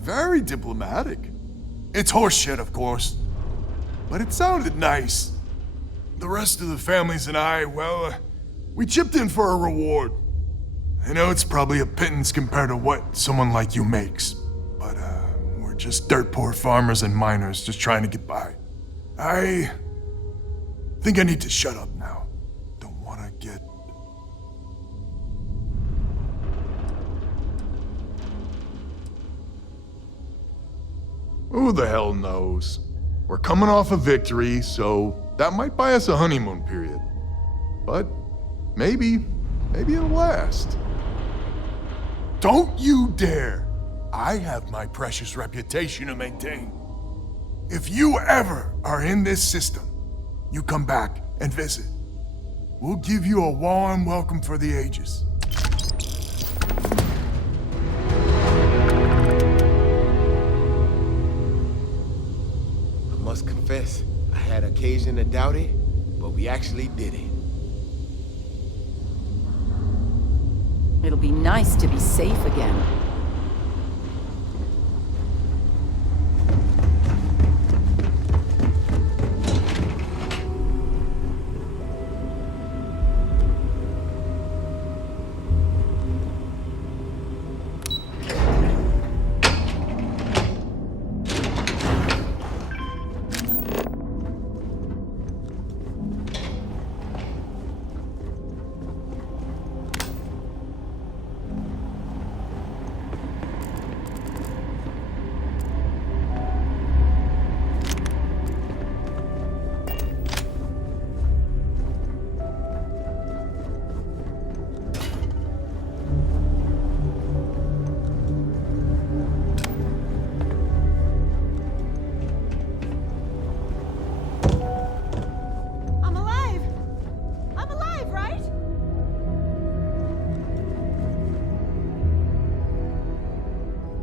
Very diplomatic. It's horseshit, of course. But it sounded nice. The rest of the families and I, well, we chipped in for a reward. I know it's probably a pittance compared to what someone like you makes. But, we're just dirt poor farmers and miners just trying to get by. I think I need to shut up now. Don't want to get... Who the hell knows? We're coming off a victory, so that might buy us a honeymoon period. But maybe it'll last. Don't you dare! I have my precious reputation to maintain. If you ever are in this system, you come back and visit. We'll give you a warm welcome for the ages. I must confess, I had occasion to doubt it, but we actually did it. It'll be nice to be safe again.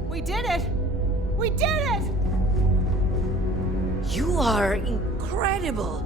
We did it! We did it! You are incredible.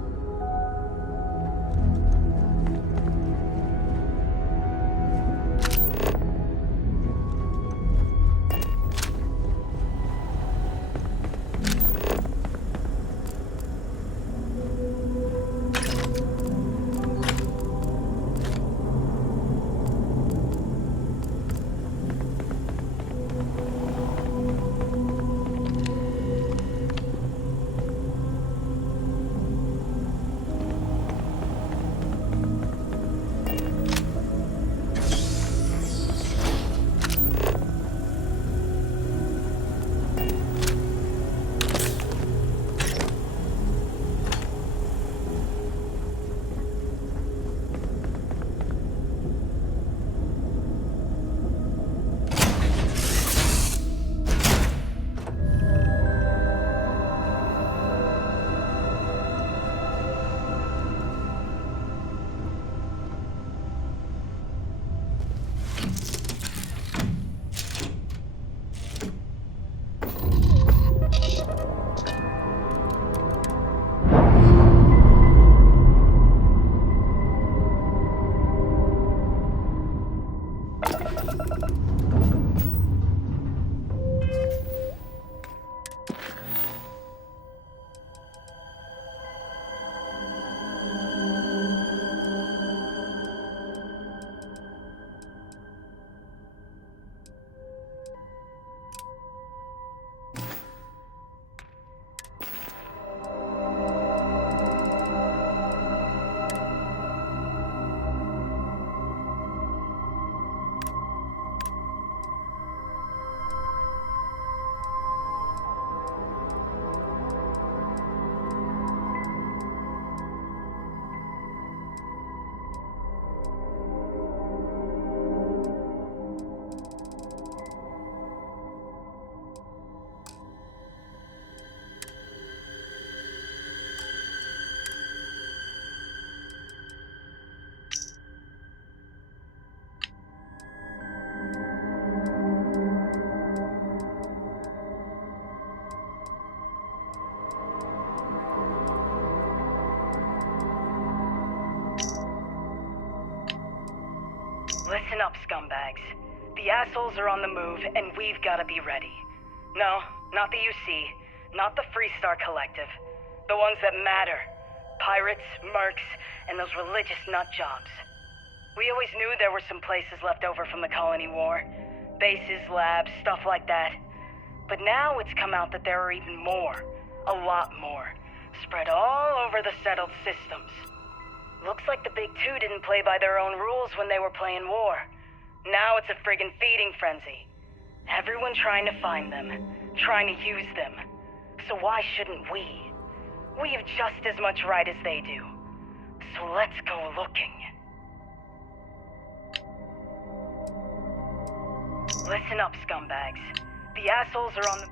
Listen up, scumbags. The assholes are on the move, and we've gotta be ready. No, not the UC. Not the Freestar Collective. The ones that matter. Pirates, mercs, and those religious nutjobs. We always knew there were some places left over from the Colony War. Bases, labs, stuff like that. But now it's come out that there are even more. A lot more. Spread all over the settled systems. Looks like the Big Two didn't play by their own rules when they were playing war. Now it's a friggin' feeding frenzy. Everyone trying to find them. Trying to use them. So why shouldn't we? We have just as much right as they do. So let's go looking. Listen up, scumbags. The assholes are on the...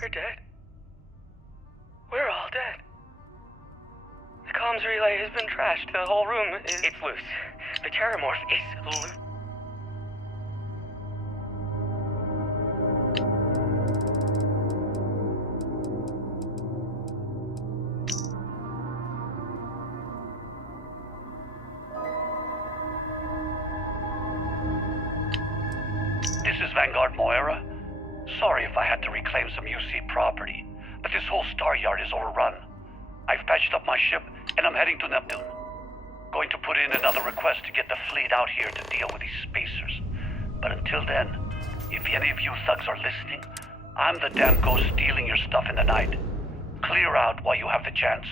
We're dead. We're all dead. The comms relay has been trashed. The whole room is... It's loose. The terramorph is loose. This is Vanguard Moira. Sorry if I had to reclaim some UC property, but this whole star yard is overrun. I've patched up my ship, and I'm heading to Neptune. Going to put in another request to get the fleet out here to deal with these spacers. But until then, if any of you thugs are listening, I'm the damn ghost stealing your stuff in the night. Clear out while you have the chance.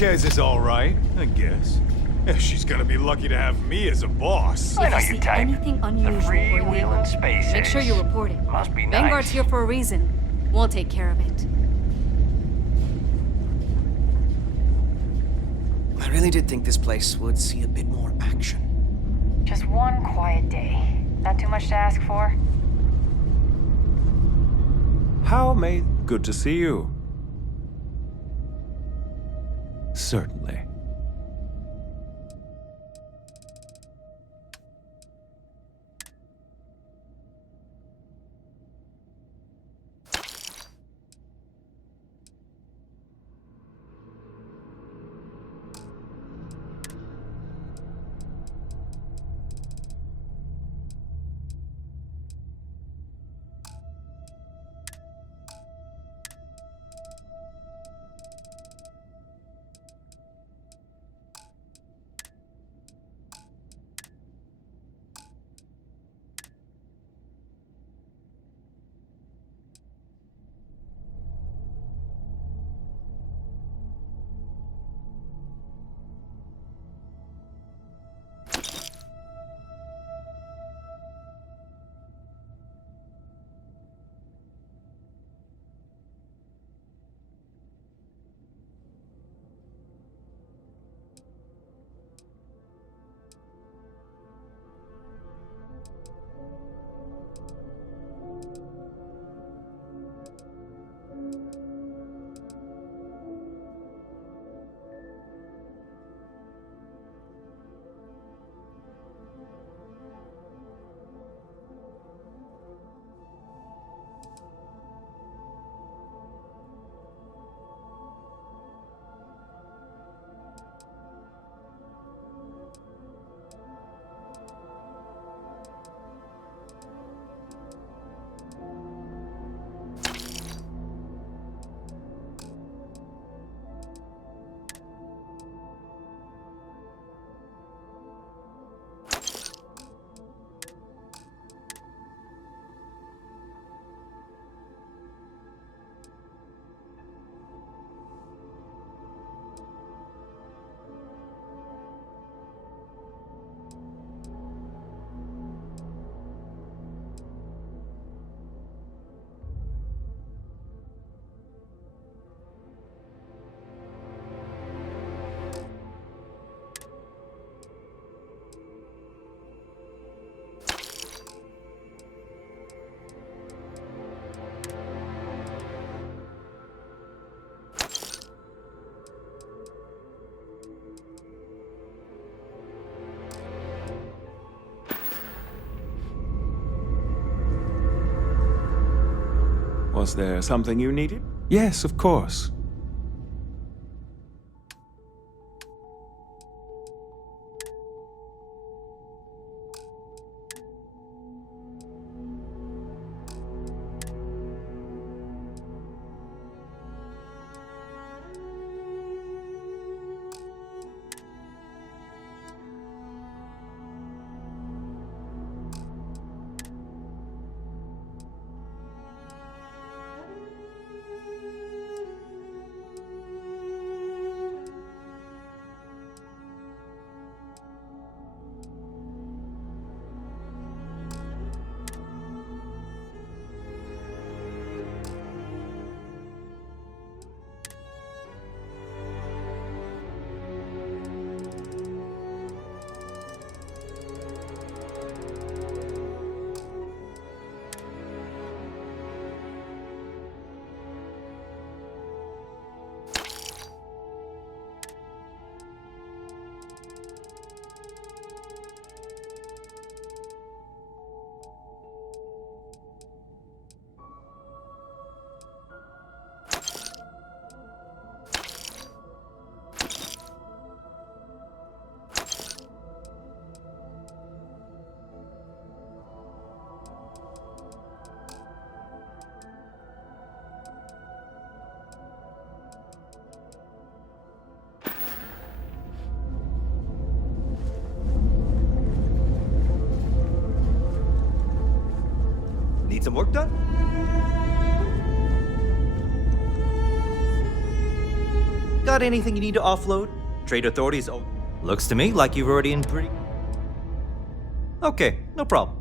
Marquez is all right, I guess. She's gonna be lucky to have me as a boss. I know If you see type. anything The unusual or freewheeling illegal, space make sure ace. you report it. Must be Vanguard's nice. here for a reason. We'll take care of it. I really did think this place would see a bit more action. Just one quiet day. Not too much to ask for. How may... Good to see you. Certainly. Was there something you needed? Yes, of course. Need some work done? Got got anything you need to offload? Trade authorities. Oh, looks to me like you've already in pretty. Okay, no problem.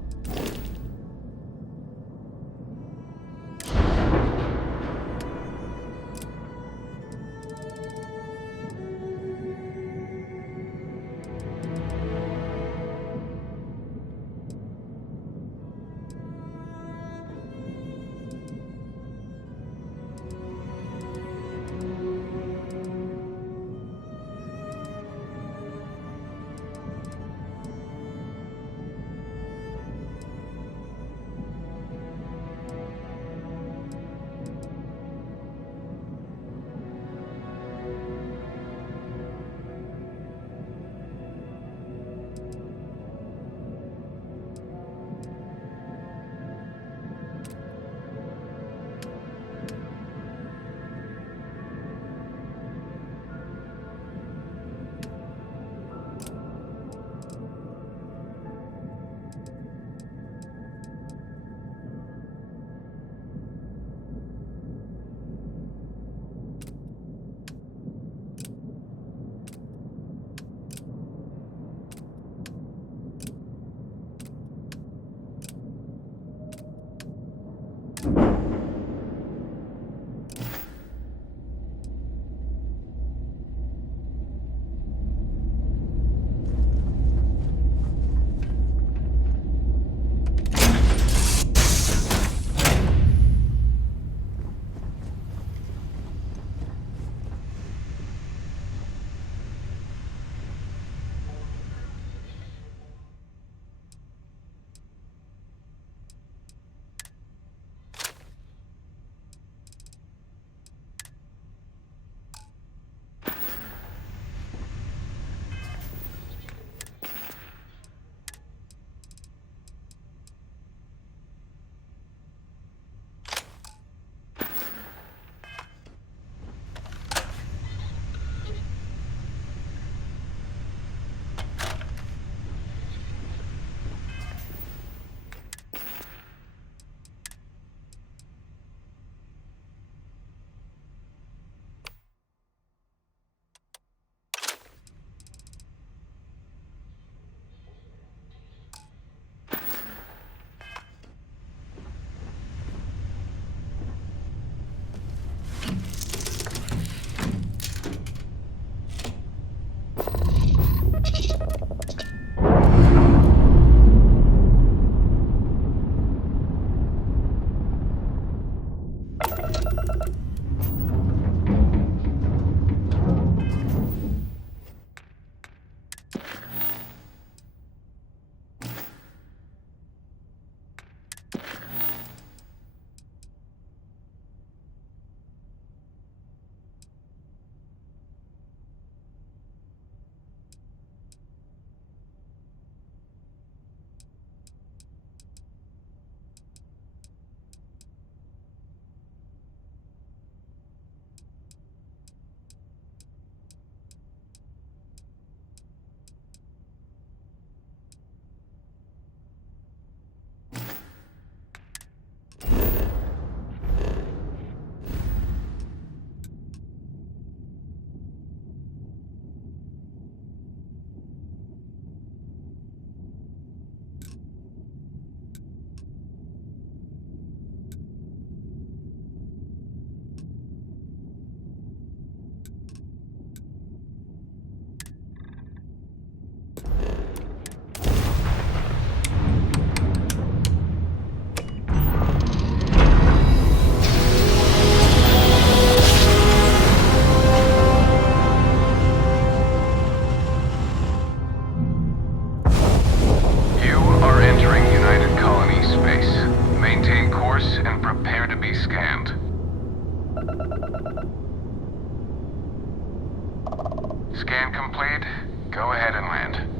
Scan complete. Go ahead and land.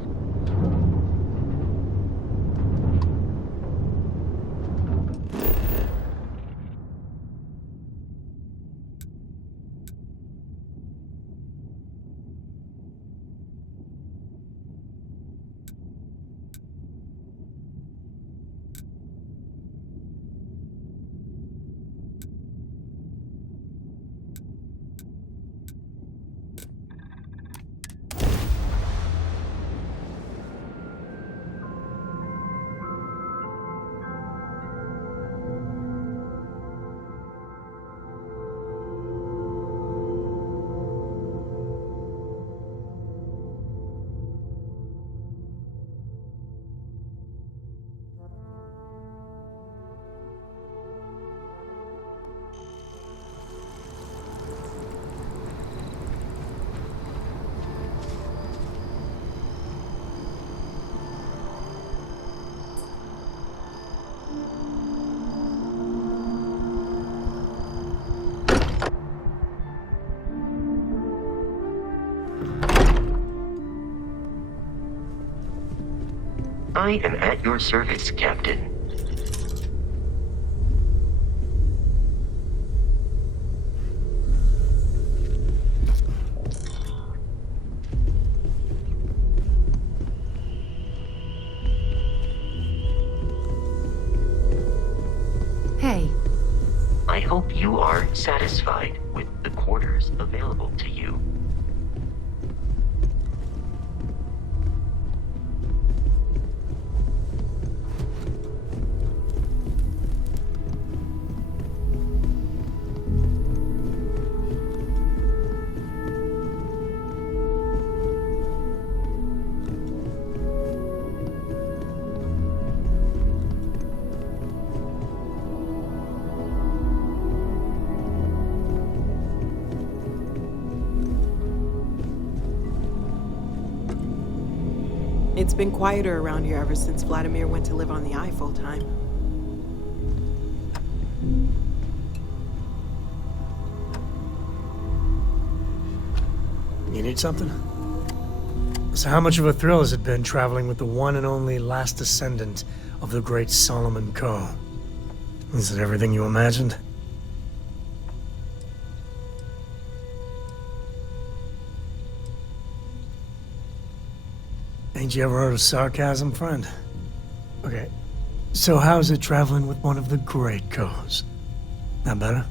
I am at your service, Captain. Hey. I hope you are satisfied with the quarters available to you. It's been quieter around here ever since Vladimir went to live on the Eye full time. You need something? So how much of a thrill has it been traveling with the one and only last descendant of the great Solomon Coe? Is it everything you imagined? Ain't you ever heard of sarcasm, friend? Okay, so how's it traveling with one of the great Coes? That better?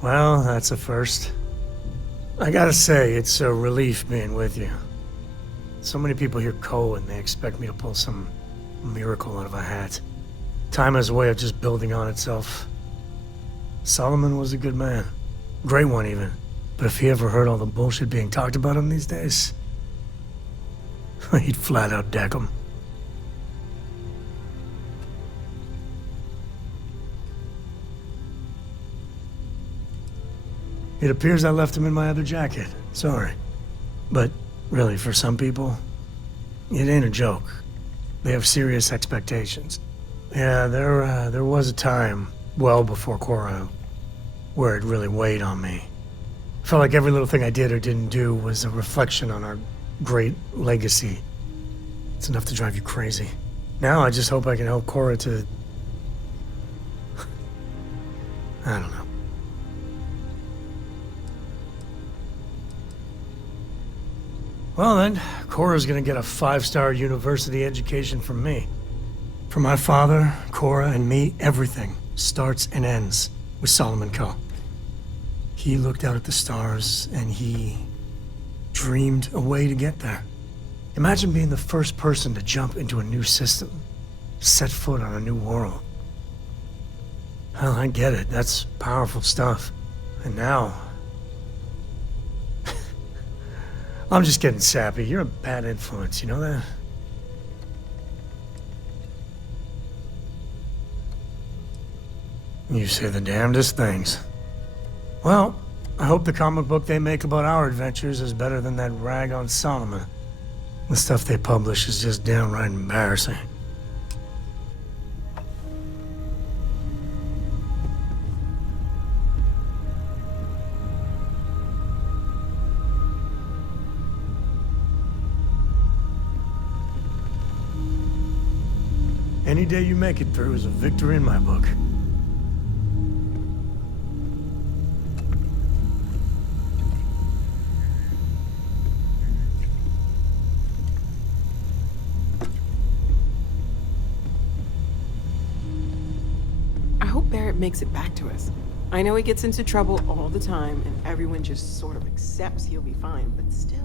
Well, that's a first. I gotta say, it's a relief being with you. So many people hear Coe and they expect me to pull some miracle out of a hat. Time has a way of just building on itself. Solomon was a good man. Great one, even. But if he ever heard all the bullshit being talked about him these days, he'd flat out deck him. It appears I left him in my other jacket. Sorry. But really, for some people, it ain't a joke. They have serious expectations. Yeah, there was a time, well before Cora, where it really weighed on me. Felt like every little thing I did or didn't do was a reflection on our great legacy. It's enough to drive you crazy. Now I just hope I can help Cora to... I don't know. Well then, Cora's gonna get a 5-star university education from me. For my father, Cora, and me, everything starts and ends with Solomon Coe. He looked out at the stars, and he dreamed a way to get there. Imagine being the first person to jump into a new system, set foot on a new world. Hell, I get it. That's powerful stuff. And now... I'm just getting sappy. You're a bad influence, you know that? You say the damnedest things. Well, I hope the comic book they make about our adventures is better than that rag on Solomon. The stuff they publish is just downright embarrassing. Any day you make it through is a victory in my book. I hope Barrett makes it back to us. I know he gets into trouble all the time, and everyone just sort of accepts he'll be fine, but still.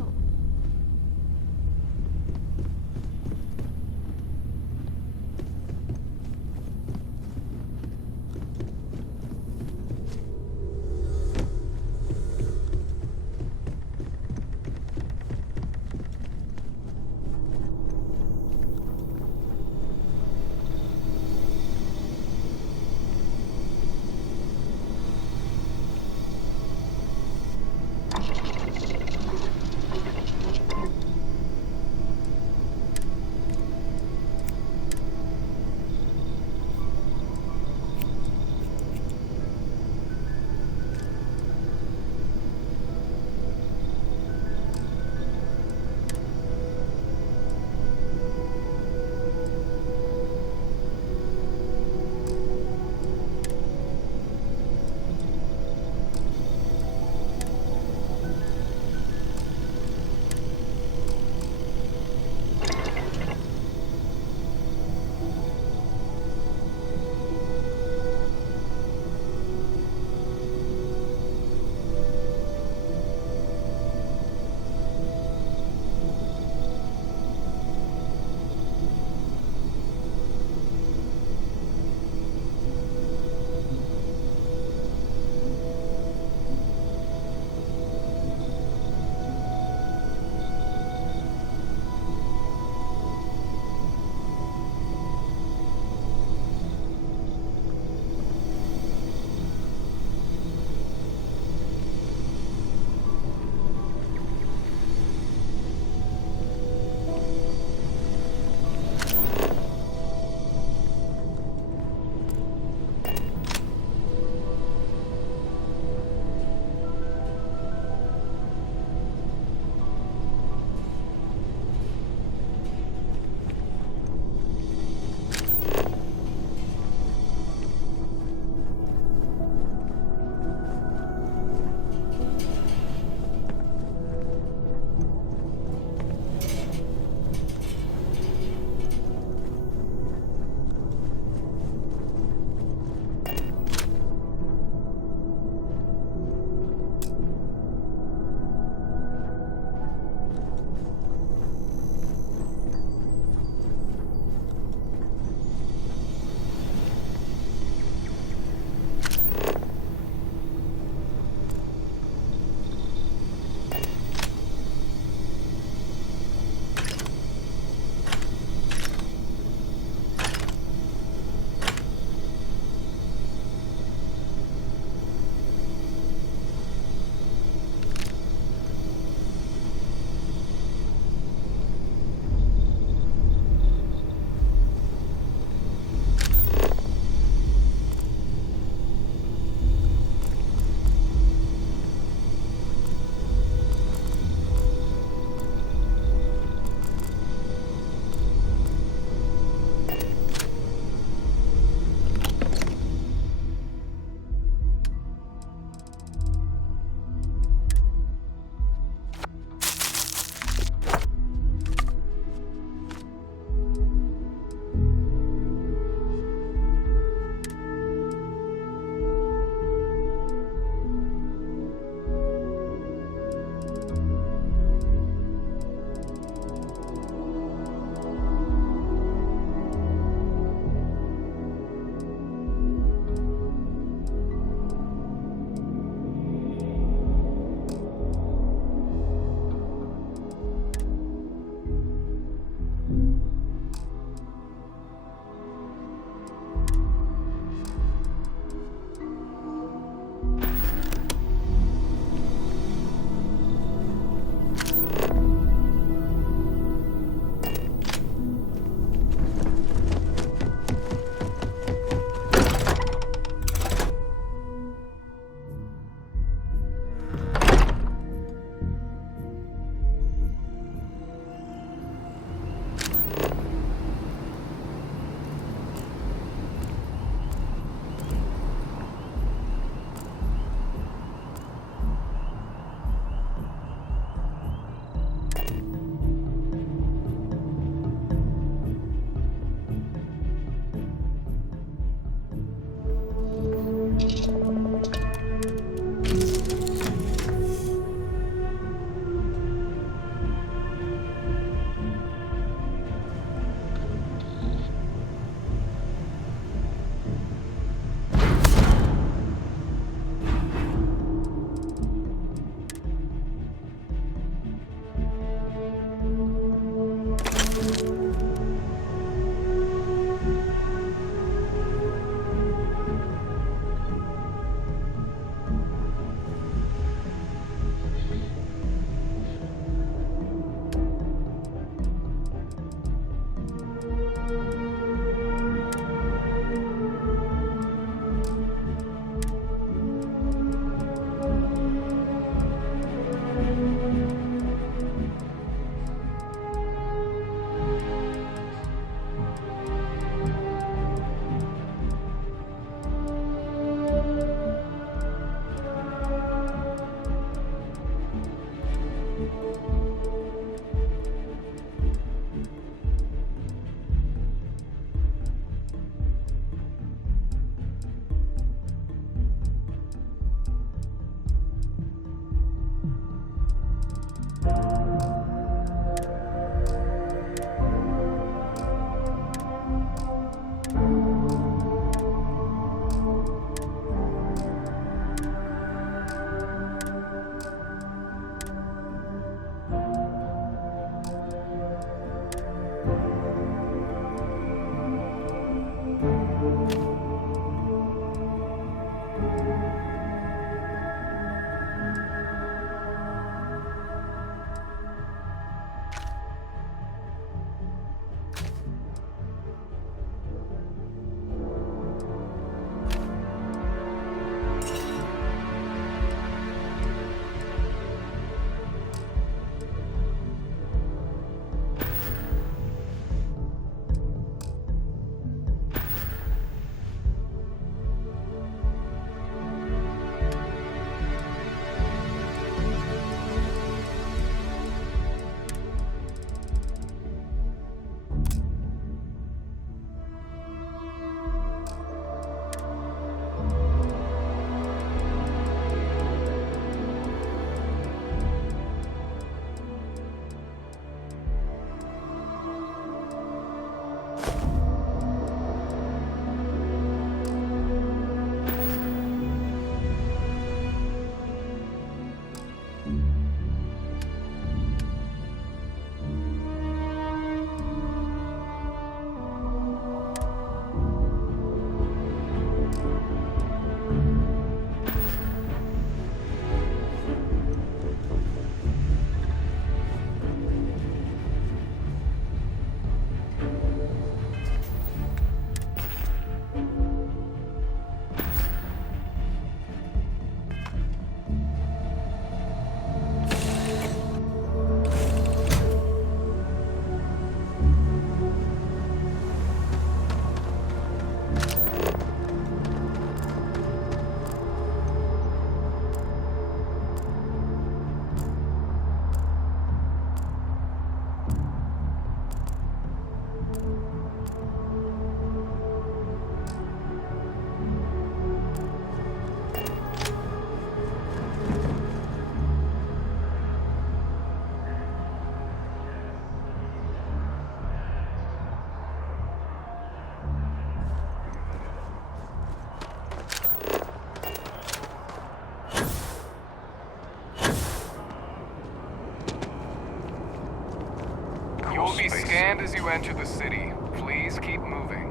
sound as you enter the city. Please keep moving.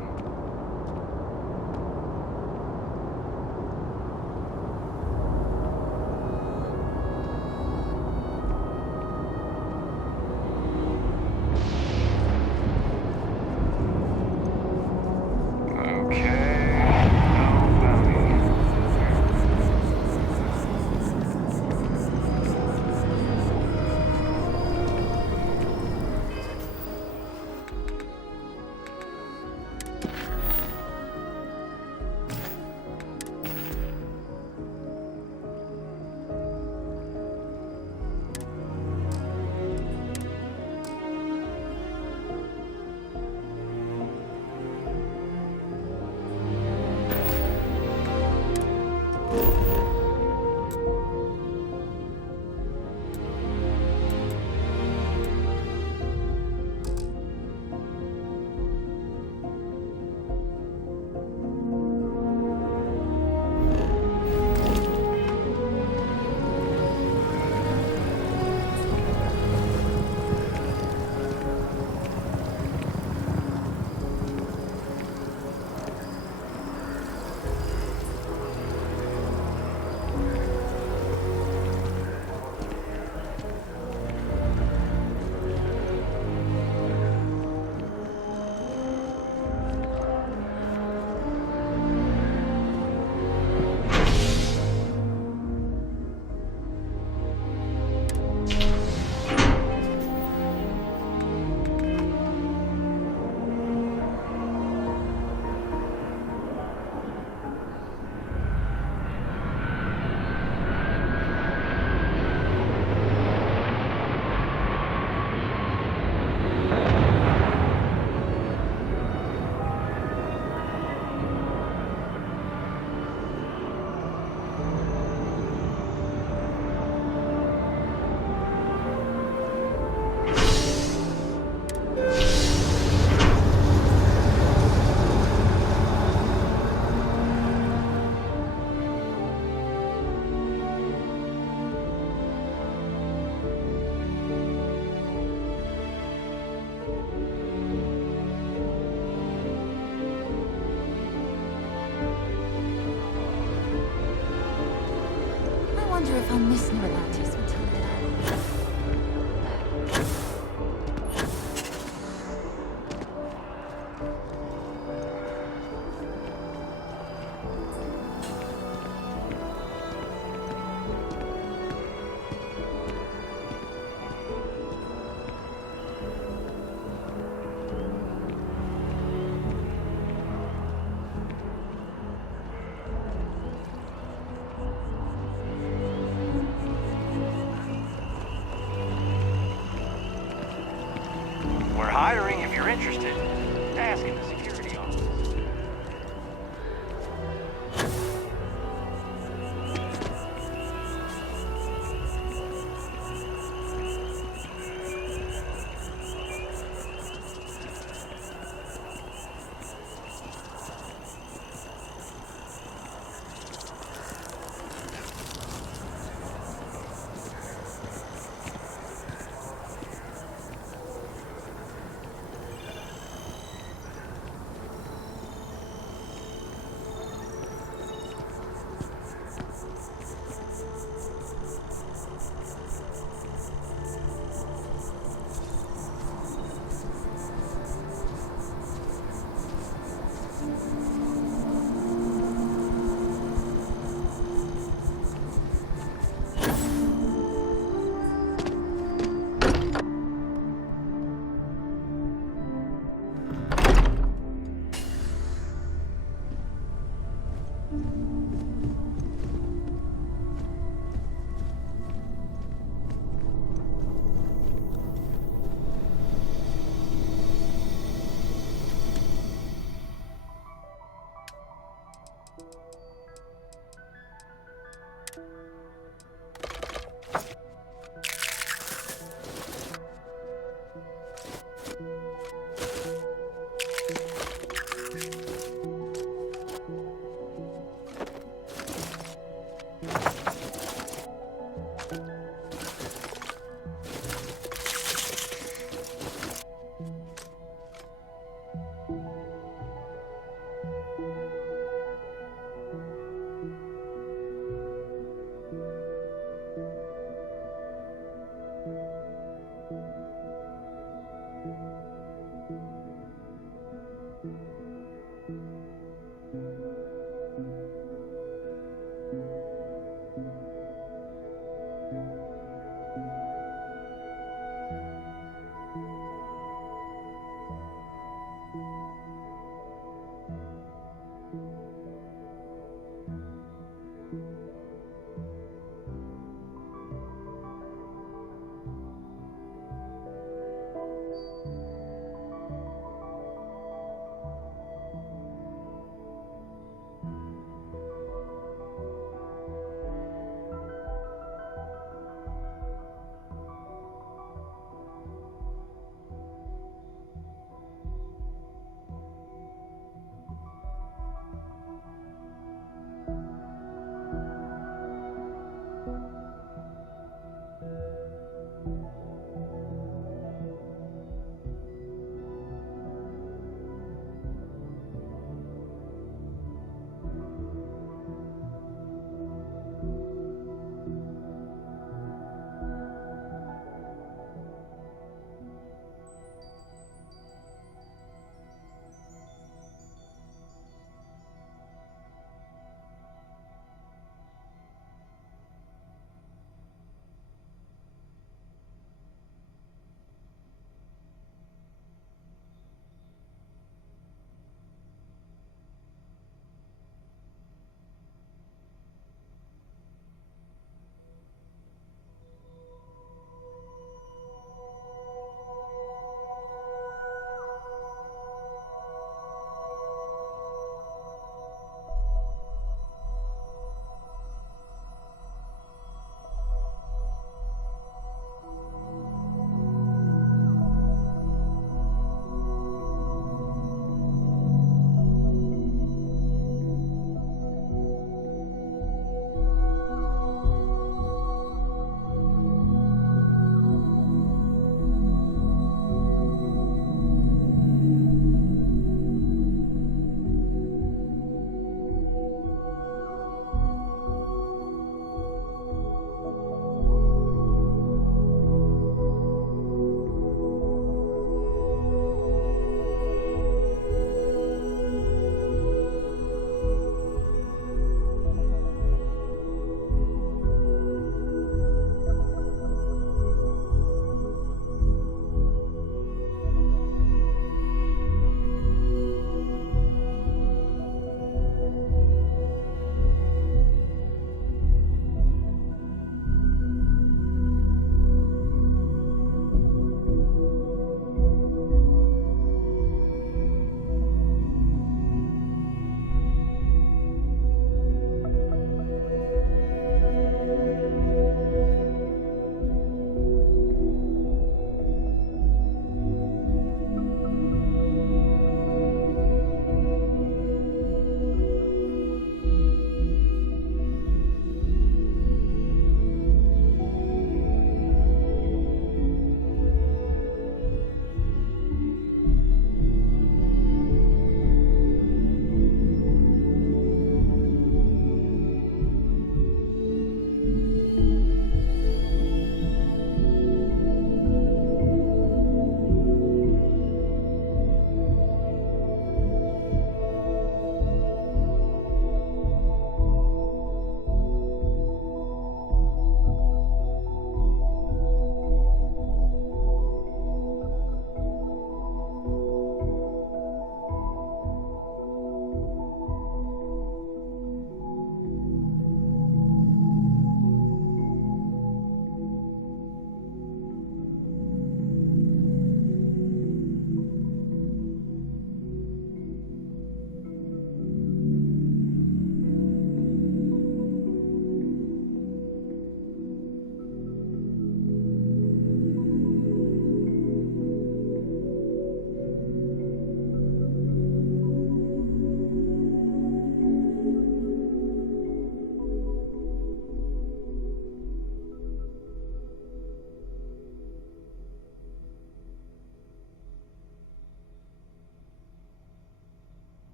I wonder if I'll miss New Atlantis when time that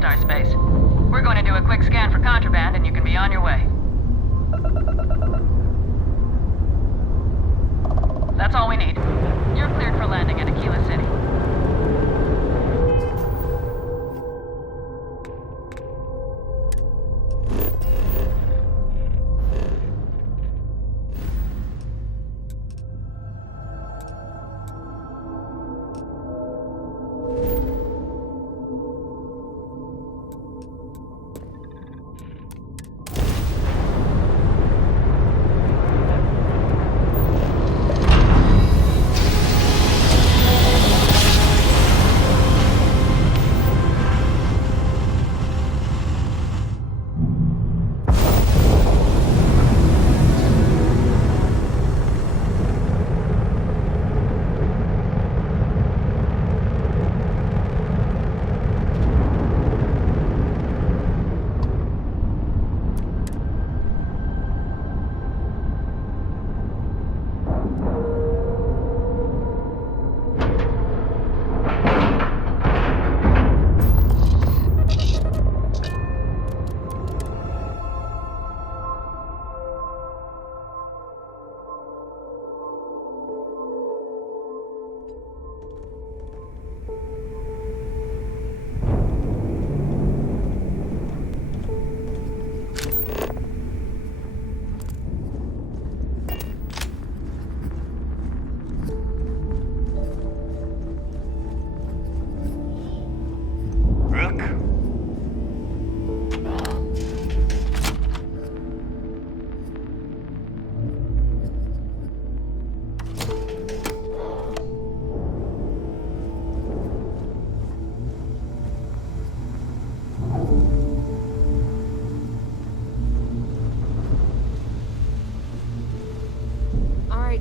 Freestar space. We're going to do a quick scan for contraband and you can be on your way. That's all we need. You're cleared for landing at Aquila City.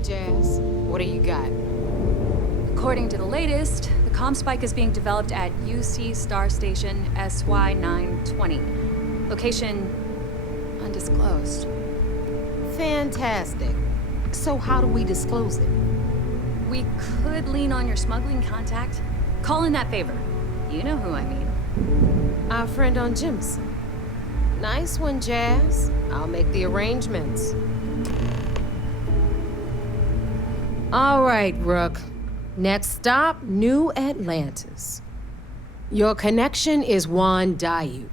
Jazz, what do you got? According to the latest, the comm spike is being developed at UC Star Station SY-920. Location undisclosed. Fantastic. So how do we disclose it? We could lean on your smuggling contact. Call in that favor. You know who I mean. Our friend on Jimson. Nice one, Jazz. I'll make the arrangements. All right, Rook. Next stop, New Atlantis. Your connection is Juan Dayu.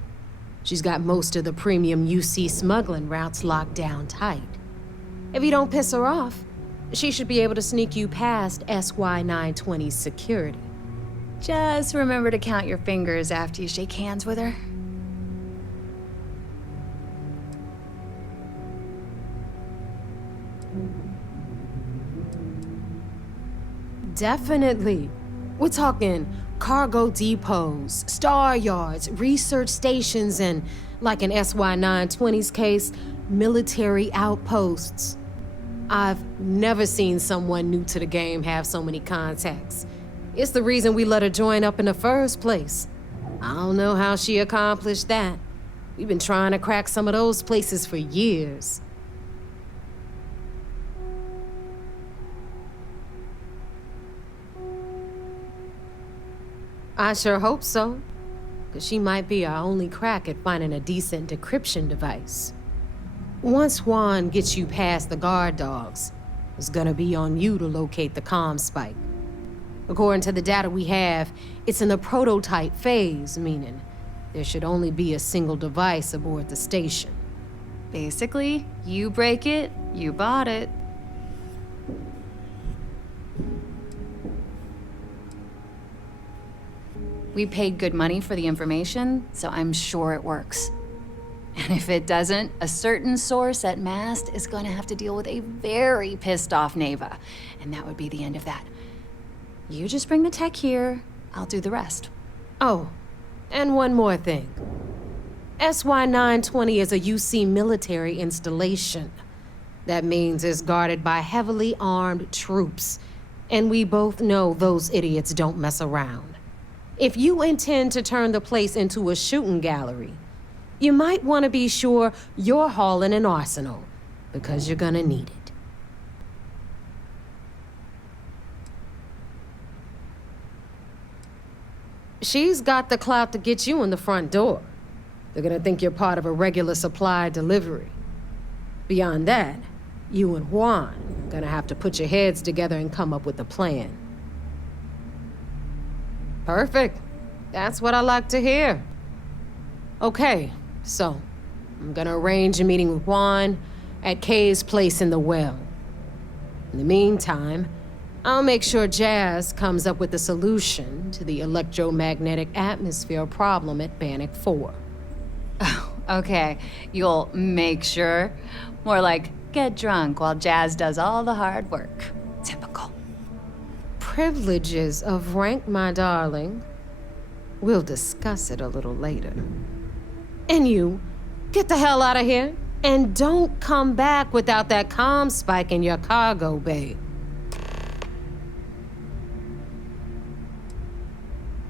She's got most of the premium UC smuggling routes locked down tight. If you don't piss her off, she should be able to sneak you past SY-920's security. Just remember to count your fingers after you shake hands with her. Definitely. We're talking cargo depots, star yards, research stations, and, like in SY-920's case, military outposts. I've never seen someone new to the game have so many contacts. It's the reason we let her join up in the first place. I don't know how she accomplished that. We've been trying to crack some of those places for years. I sure hope so, because she might be our only crack at finding a decent decryption device. Once Juan gets you past the guard dogs, it's gonna be on you to locate the comm spike. According to the data we have, it's in the prototype phase, meaning there should only be a single device aboard the station. Basically, you break it, you bought it. We paid good money for the information, so I'm sure it works. And if it doesn't, a certain source at Mast is going to have to deal with a very pissed off Neva, and that would be the end of that. You just bring the tech here, I'll do the rest. Oh, and one more thing. SY-920 is a UC military installation. That means it's guarded by heavily armed troops, and we both know those idiots don't mess around. If you intend to turn the place into a shooting gallery, you might want to be sure you're hauling an arsenal, because you're gonna need it. She's got the clout to get you in the front door. They're gonna think you're part of a regular supply delivery. Beyond that, you and Juan are gonna have to put your heads together and come up with a plan. Perfect. That's what I like to hear. Okay, so I'm gonna arrange a meeting with Juan at Kay's place in the well. In the meantime, I'll make sure Jazz comes up with a solution to the electromagnetic atmosphere problem at Bannock 4. Oh, okay. You'll make sure? More like get drunk while Jazz does all the hard work. Typical. Privileges of rank, my darling. We'll discuss it a little later. And you, get the hell out of here. And don't come back without that comm spike in your cargo bay.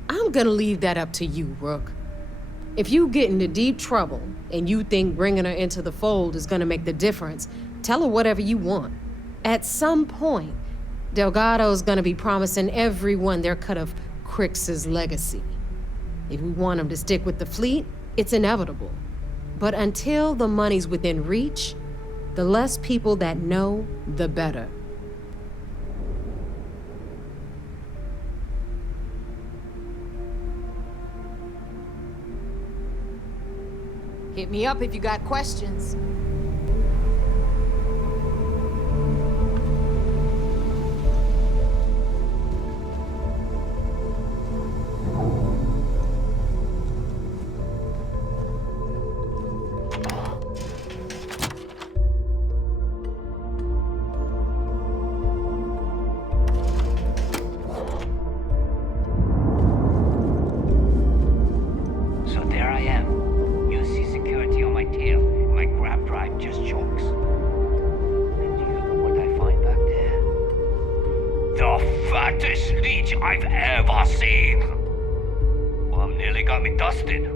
I'm gonna leave that up to you, Rook. If you get into deep trouble and you think bringing her into the fold is gonna make the difference, tell her whatever you want. At some point, Delgado's gonna be promising everyone their cut of Crix's legacy. If we want him to stick with the fleet, it's inevitable. But until the money's within reach, the less people that know, the better. Hit me up if you got questions. So there I am. You see security on my tail, and my grab drive just chokes. And do you know what I find back there? The fattest leech I've ever seen! Well, nearly got me dusted.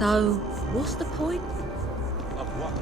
So, what's the point? Of what?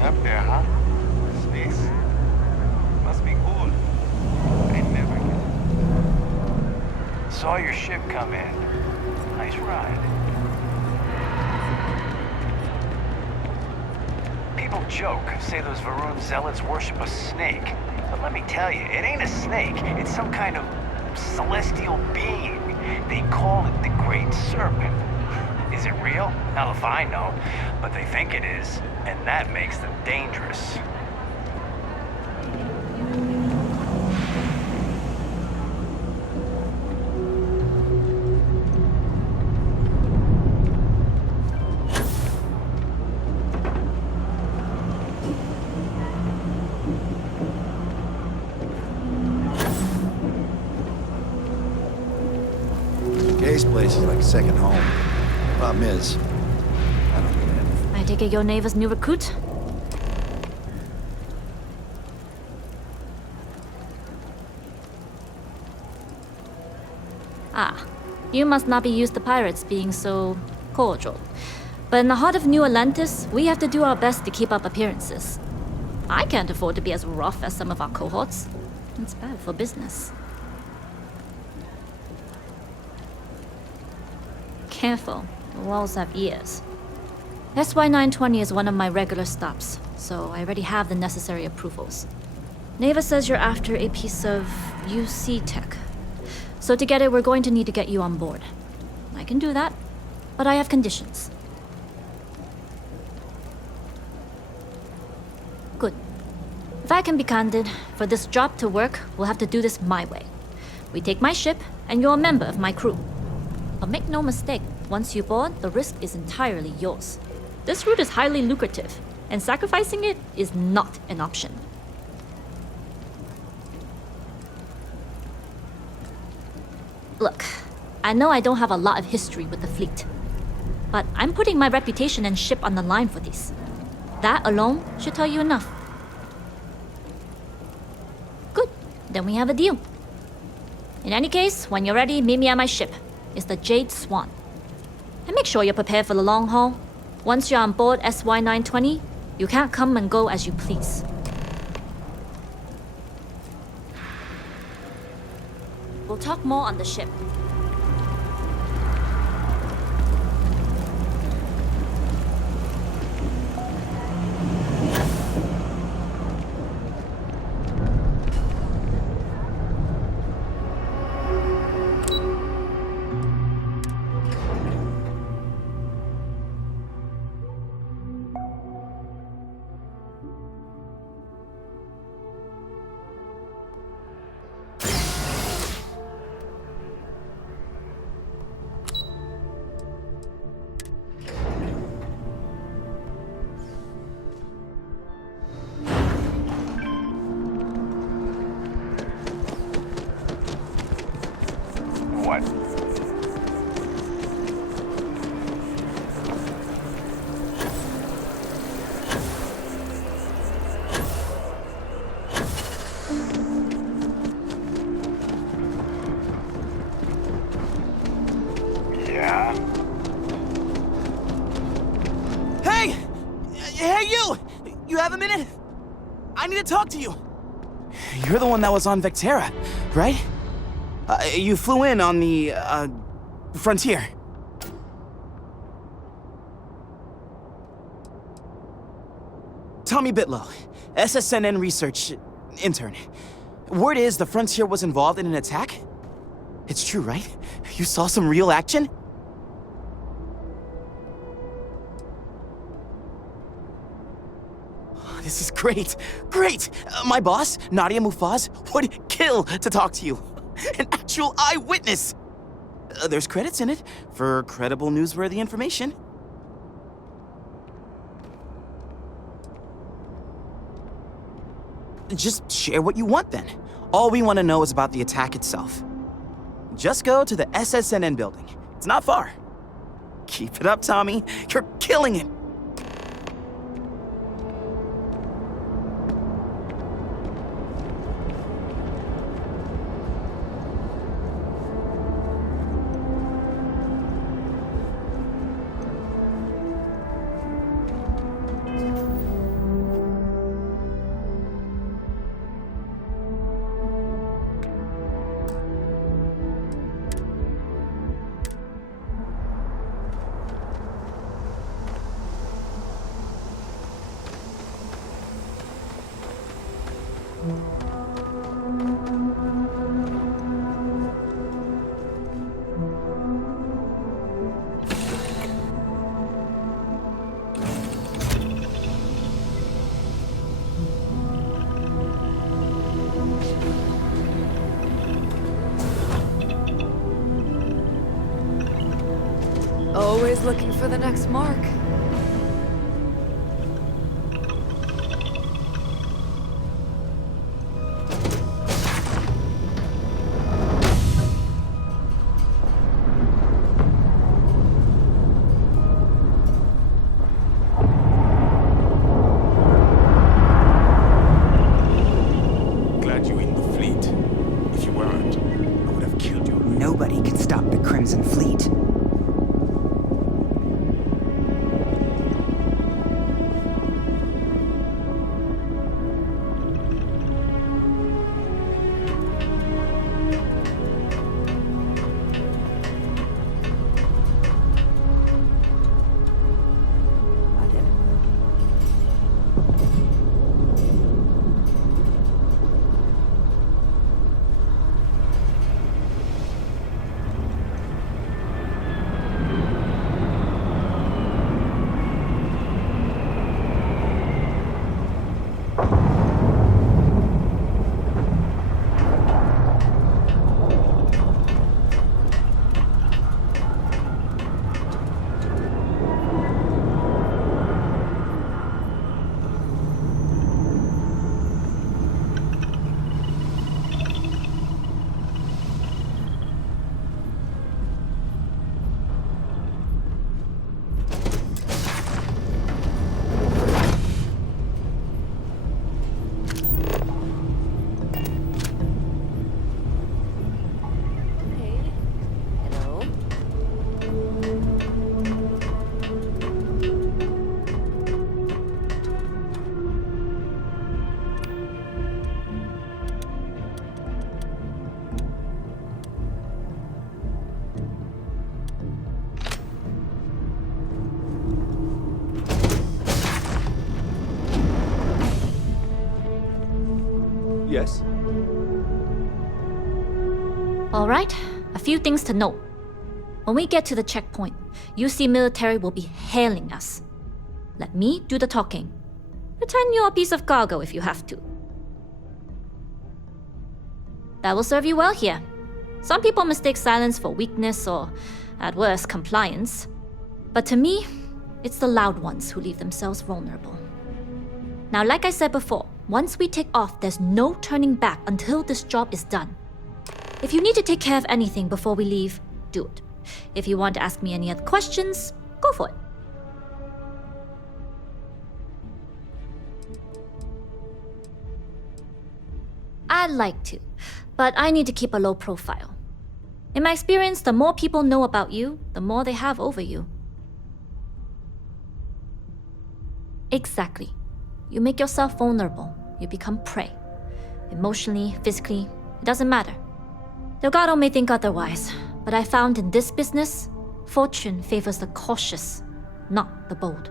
Up there, huh? Space. Must be cool. I never get it. Saw your ship come in. Nice ride. People joke, say those Varun zealots worship a snake. But let me tell you, it ain't a snake. It's some kind of celestial being. They call it the Great Serpent. Is it real? Hell if I know. But they think it is, and that makes them dangerous. Gay's place is like a second home. Problem is, I don't get it. I take it your neighbor's new recruit? Ah, you must not be used to pirates being so cordial. But in the heart of New Atlantis, we have to do our best to keep up appearances. I can't afford to be as rough as some of our cohorts. It's bad for business. Careful, the walls have ears. SY-920 is one of my regular stops, so I already have the necessary approvals. Neva says you're after a piece of UC tech. So to get it, we're going to need to get you on board. I can do that, but I have conditions. Good. If I can be candid, for this job to work, we'll have to do this my way. We take my ship, and you're a member of my crew. But make no mistake, once you board, the risk is entirely yours. This route is highly lucrative, and sacrificing it is not an option. Look, I know I don't have a lot of history with the fleet, but I'm putting my reputation and ship on the line for this. That alone should tell you enough. Good, then we have a deal. In any case, when you're ready, meet me at my ship. It's the Jade Swan. And make sure you're prepared for the long haul. Once you're on board SY-920, you can't come and go as you please. We'll talk more on the ship. What? Yeah? Hey! Hey, you! You have a minute? need to talk to you. You're the one that was on Vectera, right? You flew in on the, Frontier. Tommy Bitlow, SSNN research intern. Word is the Frontier was involved in an attack? It's true, right? You saw some real action? This is great. Great! My boss, Nadia Mufaz, would kill to talk to you. An actual eyewitness! There's credits in it for credible, newsworthy information. Just share what you want then. All we want to know is about the attack itself. Just go to the SSNN building. It's not far. Keep it up, Tommy. You're killing it. Always looking for the next mark. Glad you're in the fleet. If you weren't, I would have killed you. Nobody can stop the Crimson Fleet. Yes? Alright, a few things to note. When we get to the checkpoint, UC military will be hailing us. Let me do the talking. Pretend you're a piece of cargo if you have to. That will serve you well here. Some people mistake silence for weakness or, at worst, compliance. But to me, it's the loud ones who leave themselves vulnerable. Now, like I said before, once we take off, there's no turning back until this job is done. If you need to take care of anything before we leave, do it. If you want to ask me any other questions, go for it. I'd like to, but I need to keep a low profile. In my experience, the more people know about you, the more they have over you. Exactly. You make yourself vulnerable. you become prey. Emotionally, physically, it doesn't matter. Delgado may think otherwise, but I found in this business, fortune favors the cautious, not the bold.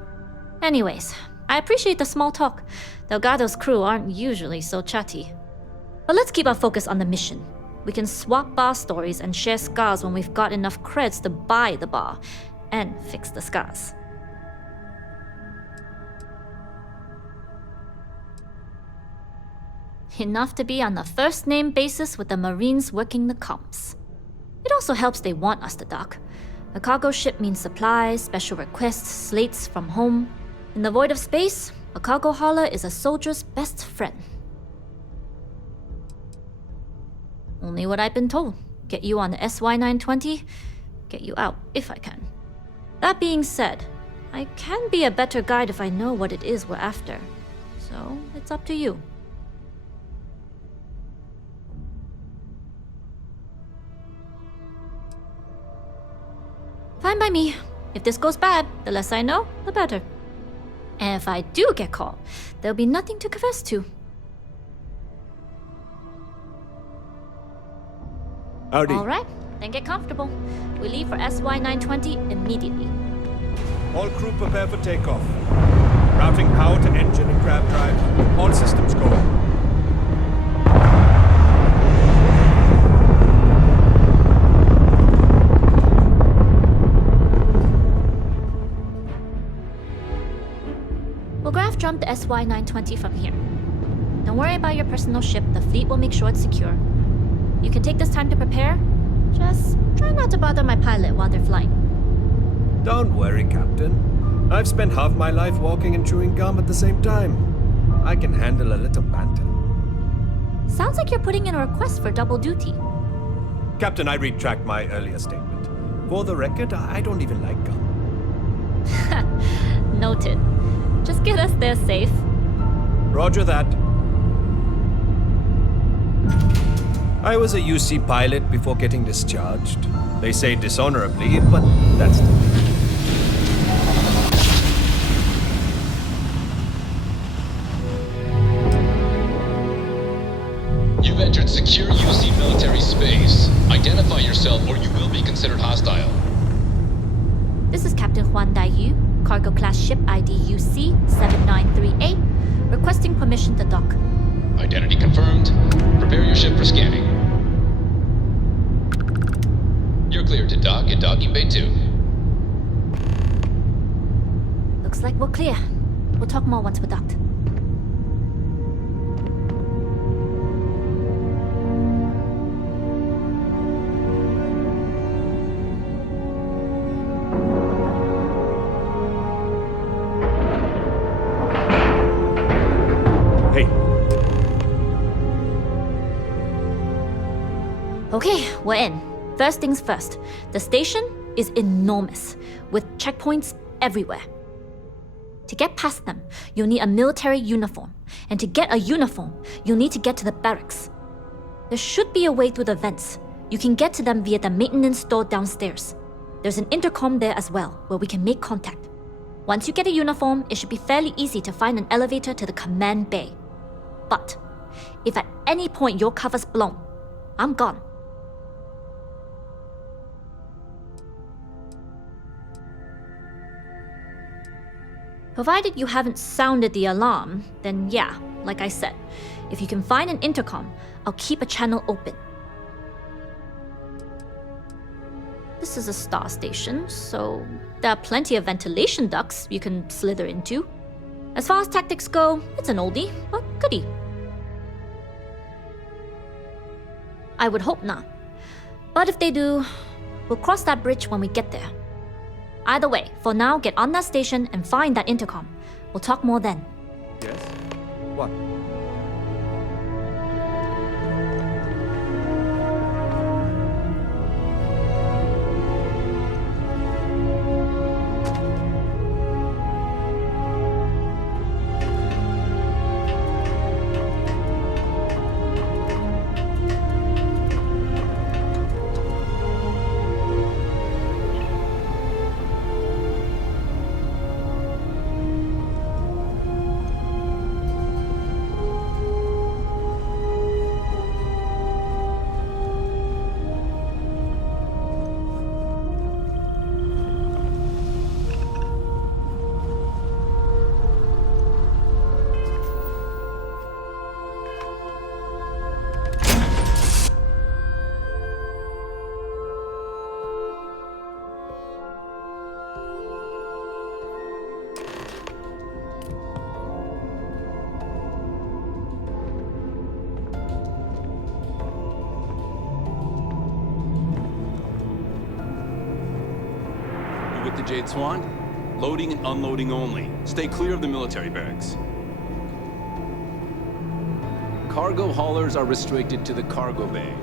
Anyways, I appreciate the small talk. Delgado's crew aren't usually so chatty. But let's keep our focus on the mission. We can swap bar stories and share scars when we've got enough creds to buy the bar and fix the scars. Enough to be on the first-name basis with the Marines working the comms. It also helps they want us to dock. A cargo ship means supplies, special requests, slates from home. In the void of space, a cargo hauler is a soldier's best friend. Only what I've been told. Get you on the SY-920, get you out if I can. That being said, I can be a better guide if I know what it is we're after. So, it's up to you. Fine by me. If this goes bad, the less I know, the better. And if I do get caught, there'll be nothing to confess to. Howdy. All right, then get comfortable. We leave for SY-920 immediately. All crew prepare for takeoff. Routing power to engine and grab drive. All systems go. We'll graph jump the SY-920 from here. Don't worry about your personal ship, the fleet will make sure it's secure. You can take this time to prepare. Just try not to bother my pilot while they're flying. Don't worry, Captain. I've spent half my life walking and chewing gum at the same time. I can handle a little banter. Sounds like you're putting in a request for double duty. Captain, I retract my earlier statement. For the record, I don't even like gum. Noted. Just get us there safe. Roger that. I was a UC pilot before getting discharged. They say dishonorably, but that's the You've entered secure UC military space. Identify yourself or you will be considered hostile. This is Captain Huan Daiyu, cargo class ship ID UC-793A, requesting permission to dock. Identity confirmed. Prepare your ship for scanning. You're cleared to dock at docking bay 2. Looks like we're clear. We'll talk more once we're docked. Okay, we're in. First things first. The station is enormous, with checkpoints everywhere. To get past them, you'll need a military uniform. And to get a uniform, you'll need to get to the barracks. There should be a way through the vents. You can get to them via the maintenance store downstairs. There's an intercom there as well, where we can make contact. Once you get a uniform, it should be fairly easy to find an elevator to the command bay. But if at any point your cover's blown, I'm gone. Provided you haven't sounded the alarm, then yeah, like I said, if you can find an intercom, I'll keep a channel open. This is a star station, so there are plenty of ventilation ducts you can slither into. As far as tactics go, it's an oldie, but goodie. I would hope not. But if they do, we'll cross that bridge when we get there. Either way, for now, get on that station and find that intercom. We'll talk more then. Yes? What? the Jade Swan? Loading and unloading only. Stay clear of the military barracks. Cargo haulers are restricted to the cargo bay.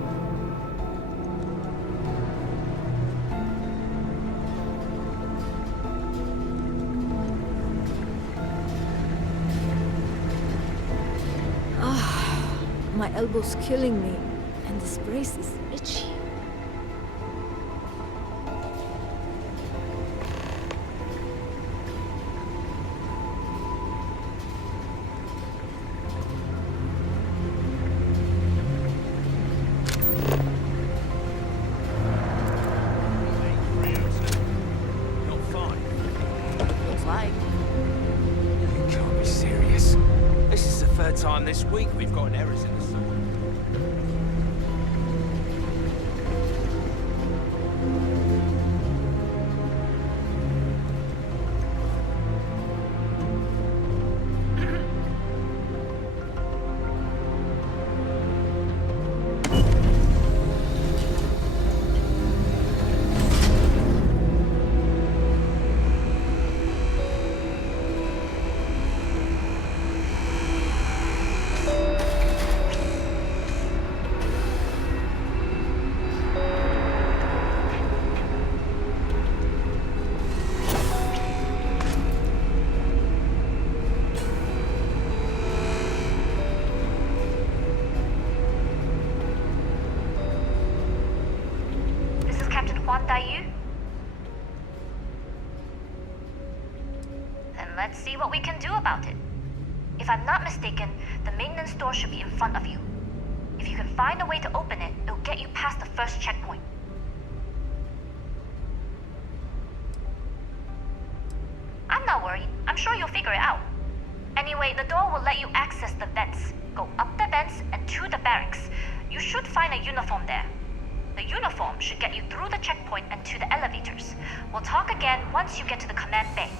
My elbow's killing me, and this brace is itchy. You can't be serious. This is the third time this week we've got errors in the system. Then let's see what we can do about it. If I'm not mistaken, the maintenance door should be in front of you. If you can find a way to open it, it'll get you past the first checkpoint. I'm not worried. I'm sure you'll figure it out. Anyway, the door will let you access the vents. Go up the vents and to the barracks. You should find a uniform there. The uniform should get you through the checkpoint and to the elevators. We'll talk again once you get to the command bay.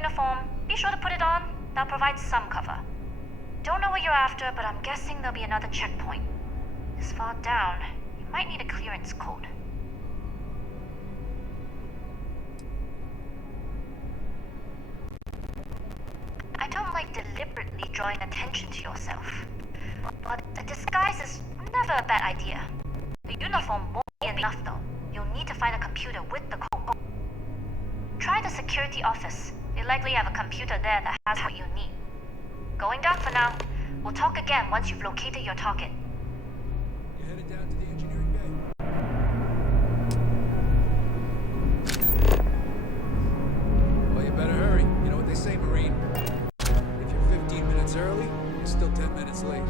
uniform, be sure to put it on. That'll provide some cover. Don't know what you're after, but I'm guessing there'll be another checkpoint. This far down, you might need a clearance code. I don't like deliberately drawing attention to yourself, but a disguise is never a bad idea. The uniform won't be enough though. You'll need to find a computer with the code. Try the security office. They likely have a computer there that has what you need. Going down for now. We'll talk again once you've located your target. You headed down to the engineering bay? Well, you better hurry. You know what they say, Marine. If you're 15 minutes early, you're still 10 minutes late.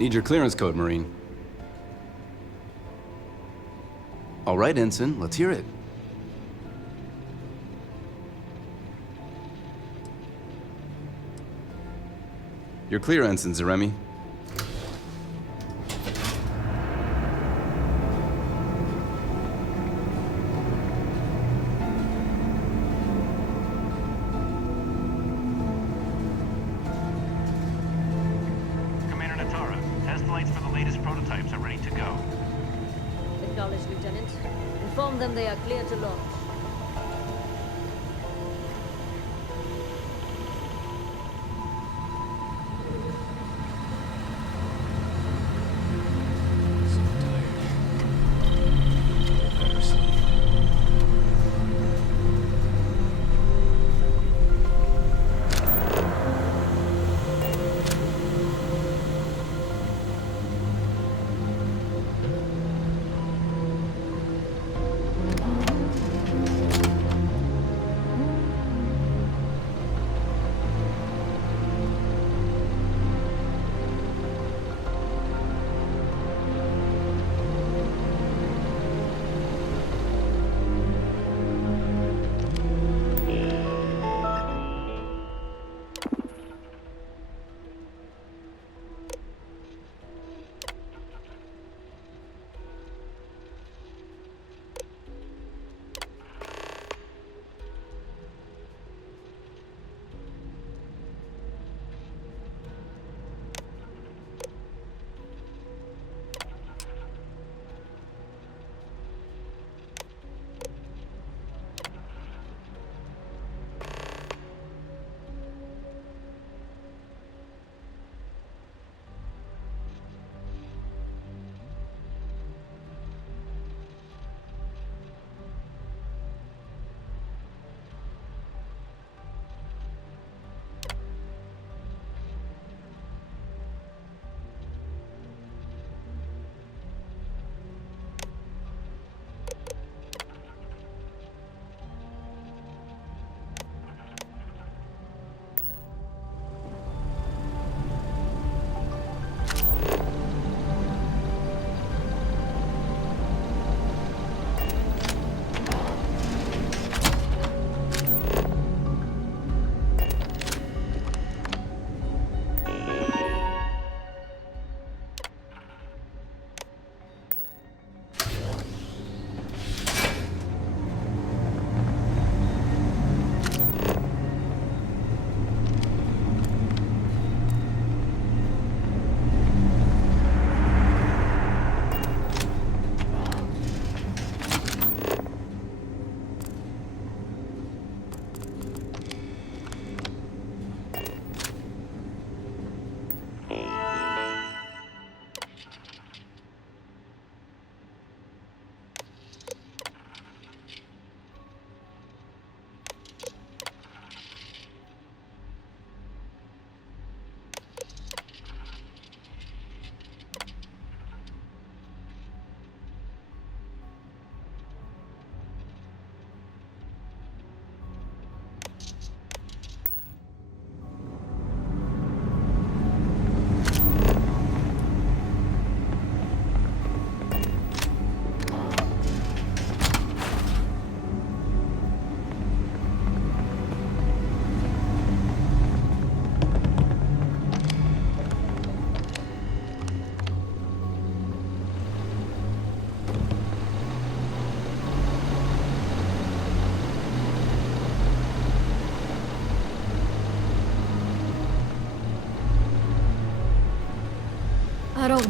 Need your clearance code, Marine. All right, Ensign, let's hear it. You're clear, Ensign Zaremi. Commander Natara, test flights for the latest prototypes are ready to go. Acknowledged, Lieutenant. Inform them they are clear to launch.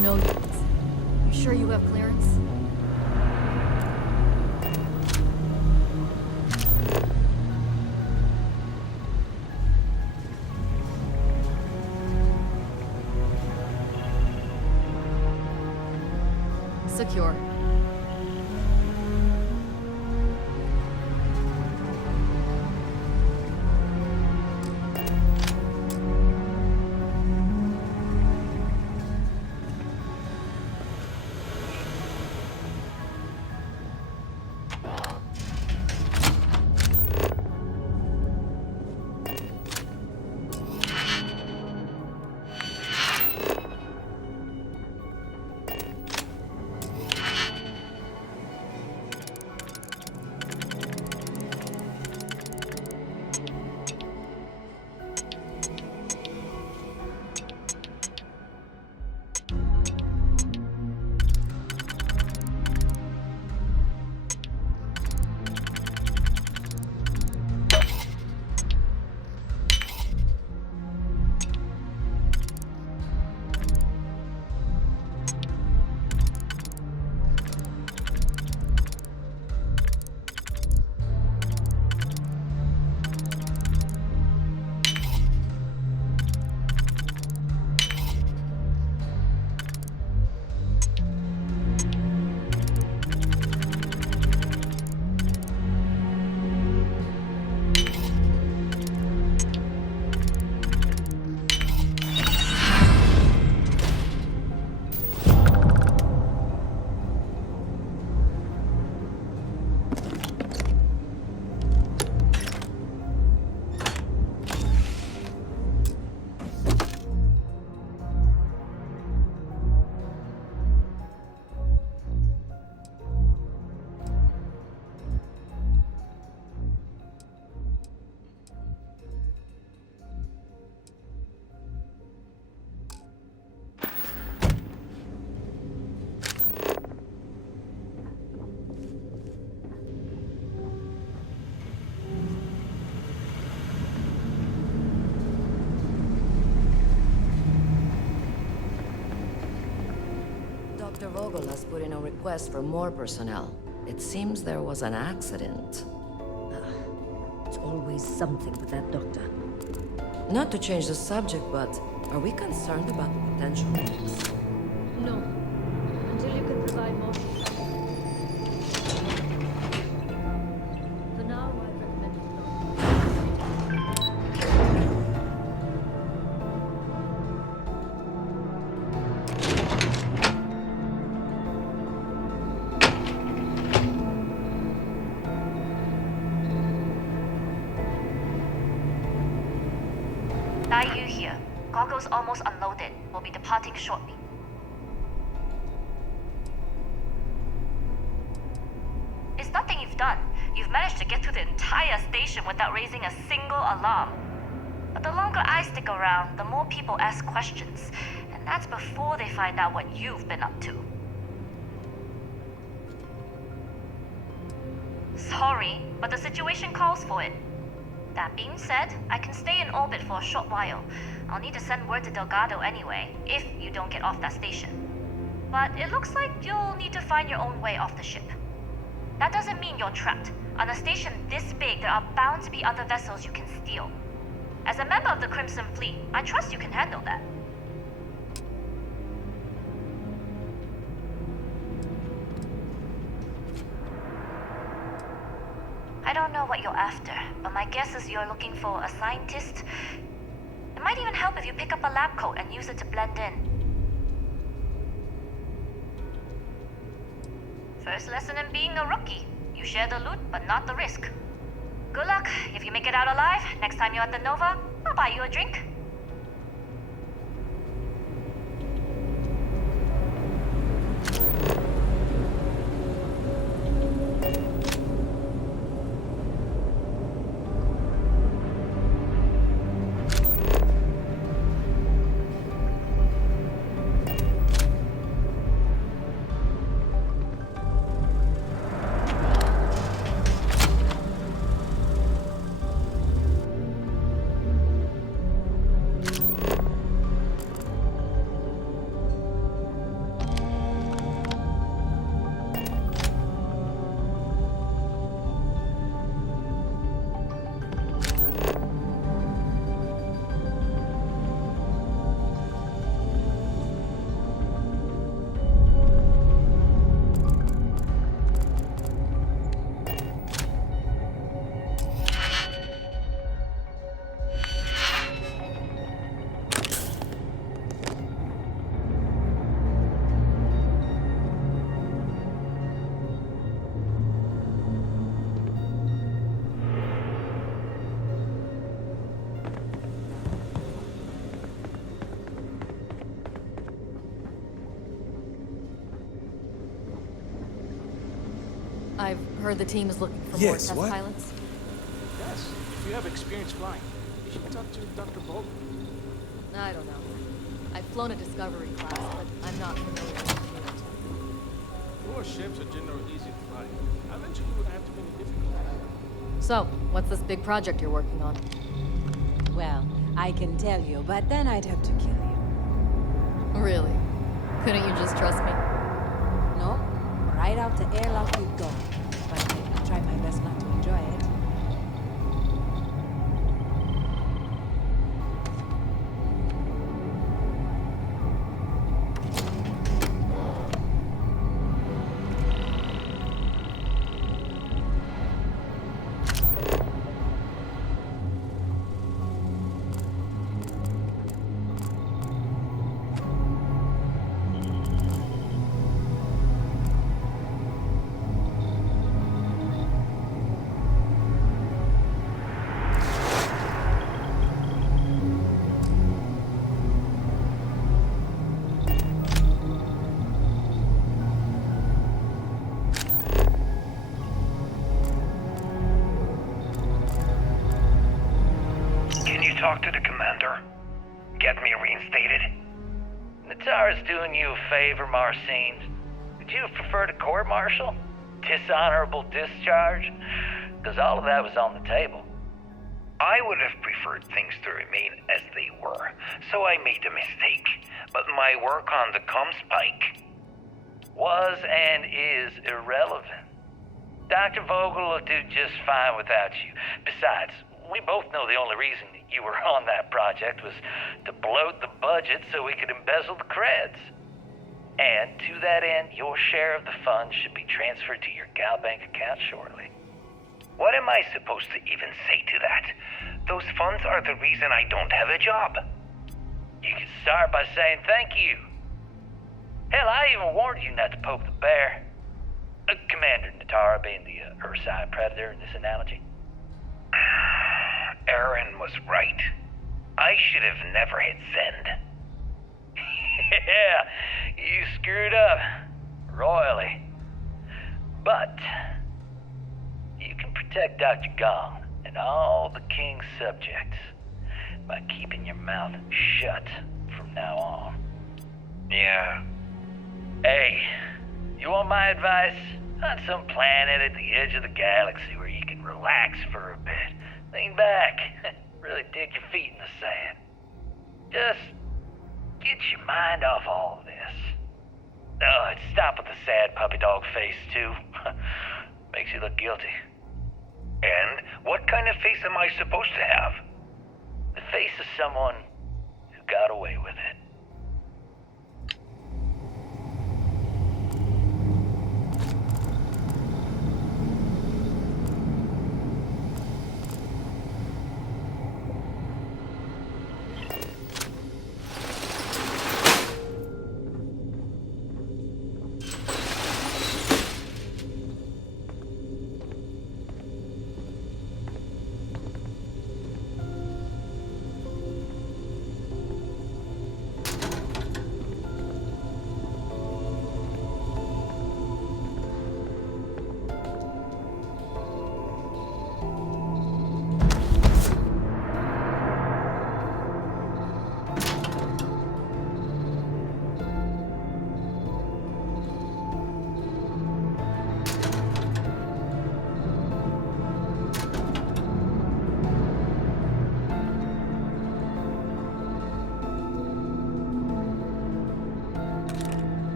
know you. You sure you have clearance? Secure. Dr. Vogel has put in a request for more personnel. It seems there was an accident. It's always something with that doctor. Not to change the subject, but are we concerned about the potential risks? No. Until you can provide more. For now, I recommend Dai Yu here. Goggles almost unloaded. We'll be departing shortly. It's nothing you've done. You've managed to get through the entire station without raising a single alarm. But the longer I stick around, the more people ask questions. And that's before they find out what you've been up to. Sorry, but the situation calls for it. That being said, I can stay in orbit for a short while. I'll need to send word to Delgado anyway, if you don't get off that station. But it looks like you'll need to find your own way off the ship. That doesn't mean you're trapped. On a station this big, there are bound to be other vessels you can steal. As a member of the Crimson Fleet, I trust you can handle that. I don't know what you're after, but my guess is you're looking for a scientist. It might even help if you pick up a lab coat and use it to blend in. First lesson in being a rookie. You share the loot, but not the risk. Good luck. If you make it out alive, next time you're at the Nova, I'll buy you a drink. I've heard the team is looking for more Yes, test what? pilots. Yes, if you have experience flying, you should talk to Dr. Vogel. I don't know. I've flown a Discovery class, but I'm not familiar with the field. Your ships are generally easy to fly. I mentioned you wouldn't have too many difficulties. So, what's this big project you're working on? Well, I can tell you, but then I'd have to kill you. Really? Couldn't you just trust me? No, right out the airlock you'd go. But I'll try my best not to enjoy it. Can you talk to the commander? Get me reinstated? Natara's doing you a favor, Marcine. Would you have preferred a court-martial? Dishonorable discharge? Because all of that was on the table. I would have preferred things to remain as they were, so I made a mistake. But my work on the Comspike was and is irrelevant. Dr. Vogel will do just fine without you. Besides, we both know the only reason you were on that project was to bloat the budget so we could embezzle the creds. And to that end, your share of the funds should be transferred to your Gal Bank account shortly. What am I supposed to even say to that? Those funds are the reason I don't have a job. You can start by saying thank you. Hell, I even warned you not to poke the bear. Commander Natara being the Ursine Predator in this analogy. Aaron was right. I should have never hit send. Yeah, you screwed up. Royally. But you can protect Dr. Gong and all the King's subjects by keeping your mouth shut from now on. Yeah. Hey, you want my advice? On some planet at the edge of the galaxy where you can relax for a bit. Lean back. Really dig your feet in the sand. Just get your mind off all of this. Oh, and stop with the sad puppy dog face, too. Makes you look guilty. And what kind of face am I supposed to have? The face of someone who got away with it.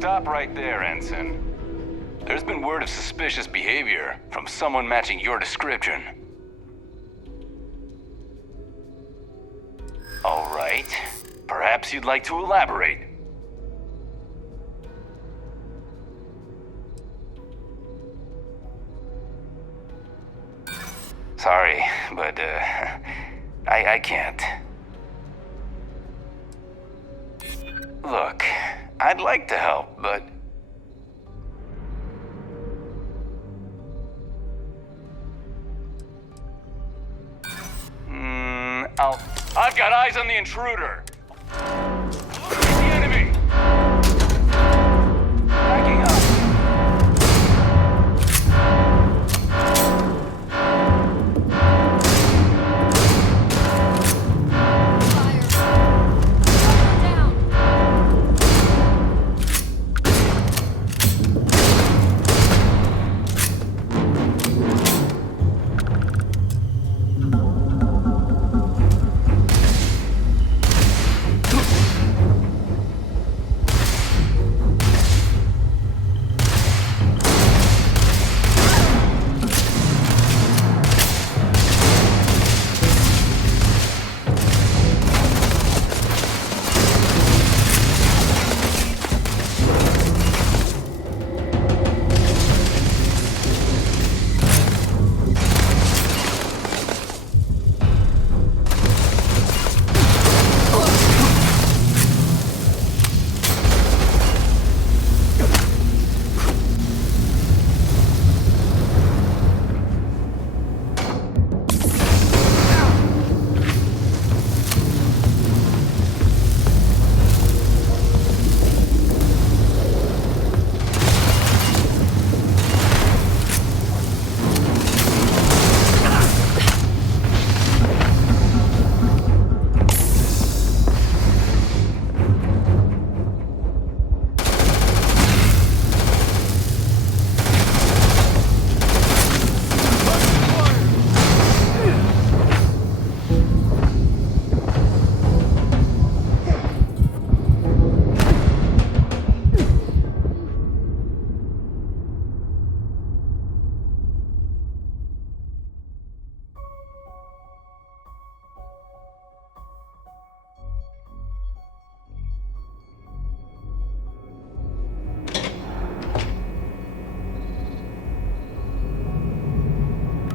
Stop right there, Ensign. There's been word of suspicious behavior from someone matching your description. All right. Perhaps you'd like to elaborate. Sorry, but, I can't. Look, I'd like to help, but... I've got eyes on the intruder! Look at the enemy! Backing up!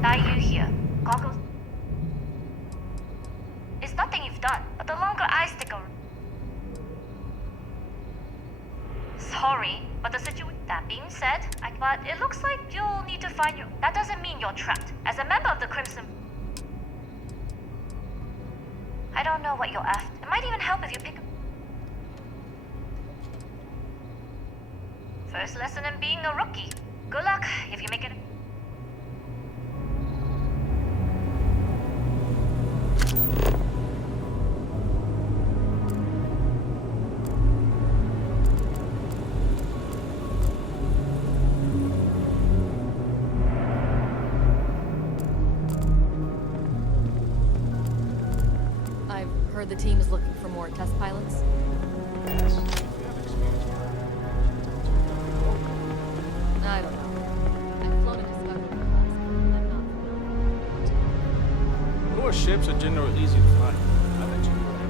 Are you here? Goggles? It's nothing you've done, but the longer I stick around... Sorry, but the situation... That being said, but it looks like you'll need to find your... That doesn't mean you're trapped. As a member of the Crimson... I don't know what you're after. It might even help if you pick up... First lesson in being a rookie. Good luck if you make it... I've heard the team is looking for more test pilots. I don't know. I've flown a Discovery class, but I'm not familiar. Newer ships are generally easy to fly. I bet you would have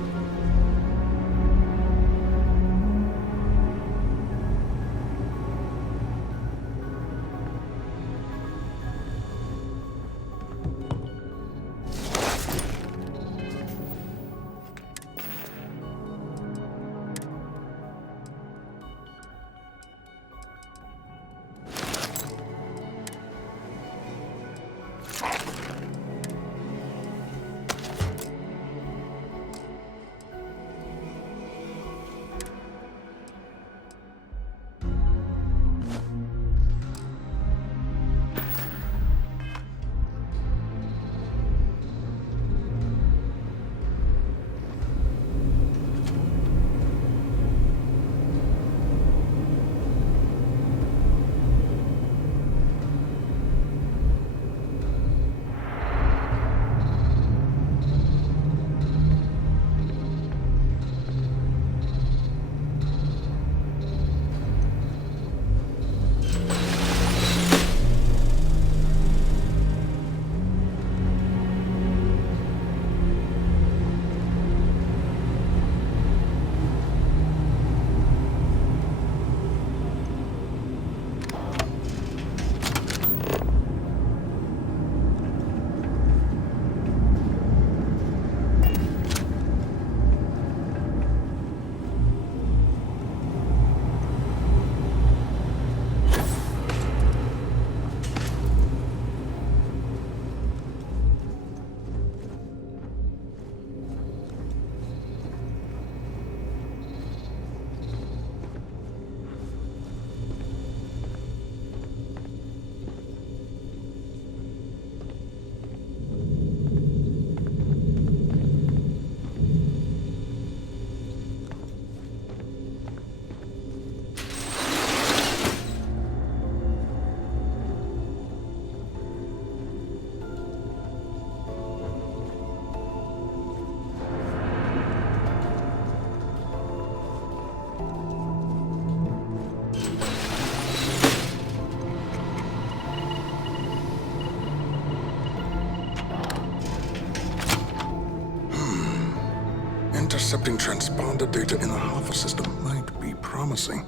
intercepting transponder data in the Alpha system might be promising.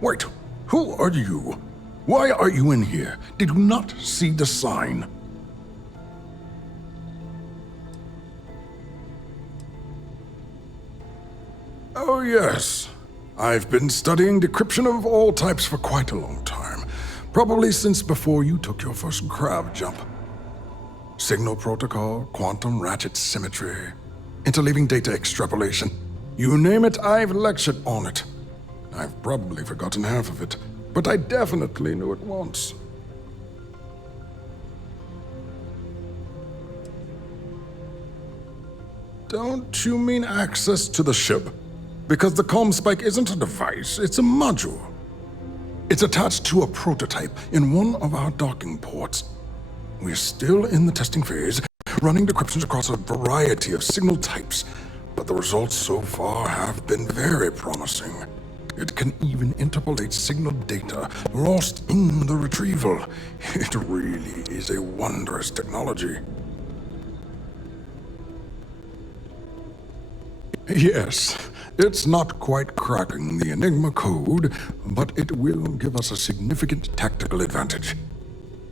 Wait, who are you? Why are you in here? Did you not see the sign? Oh, yes. I've been studying decryption of all types for quite a long time. Probably since before you took your first grav jump. Signal protocol, quantum ratchet symmetry, interleaving data extrapolation. You name it, I've lectured on it. I've probably forgotten half of it, but I definitely knew it once. Don't you mean access to the ship? Because the comm spike isn't a device, it's a module. It's attached to a prototype in one of our docking ports. We're still in the testing phase, running decryptions across a variety of signal types, but the results so far have been very promising. It can even interpolate signal data lost in the retrieval. It really is a wondrous technology. Yes, it's not quite cracking the Enigma code, but it will give us a significant tactical advantage.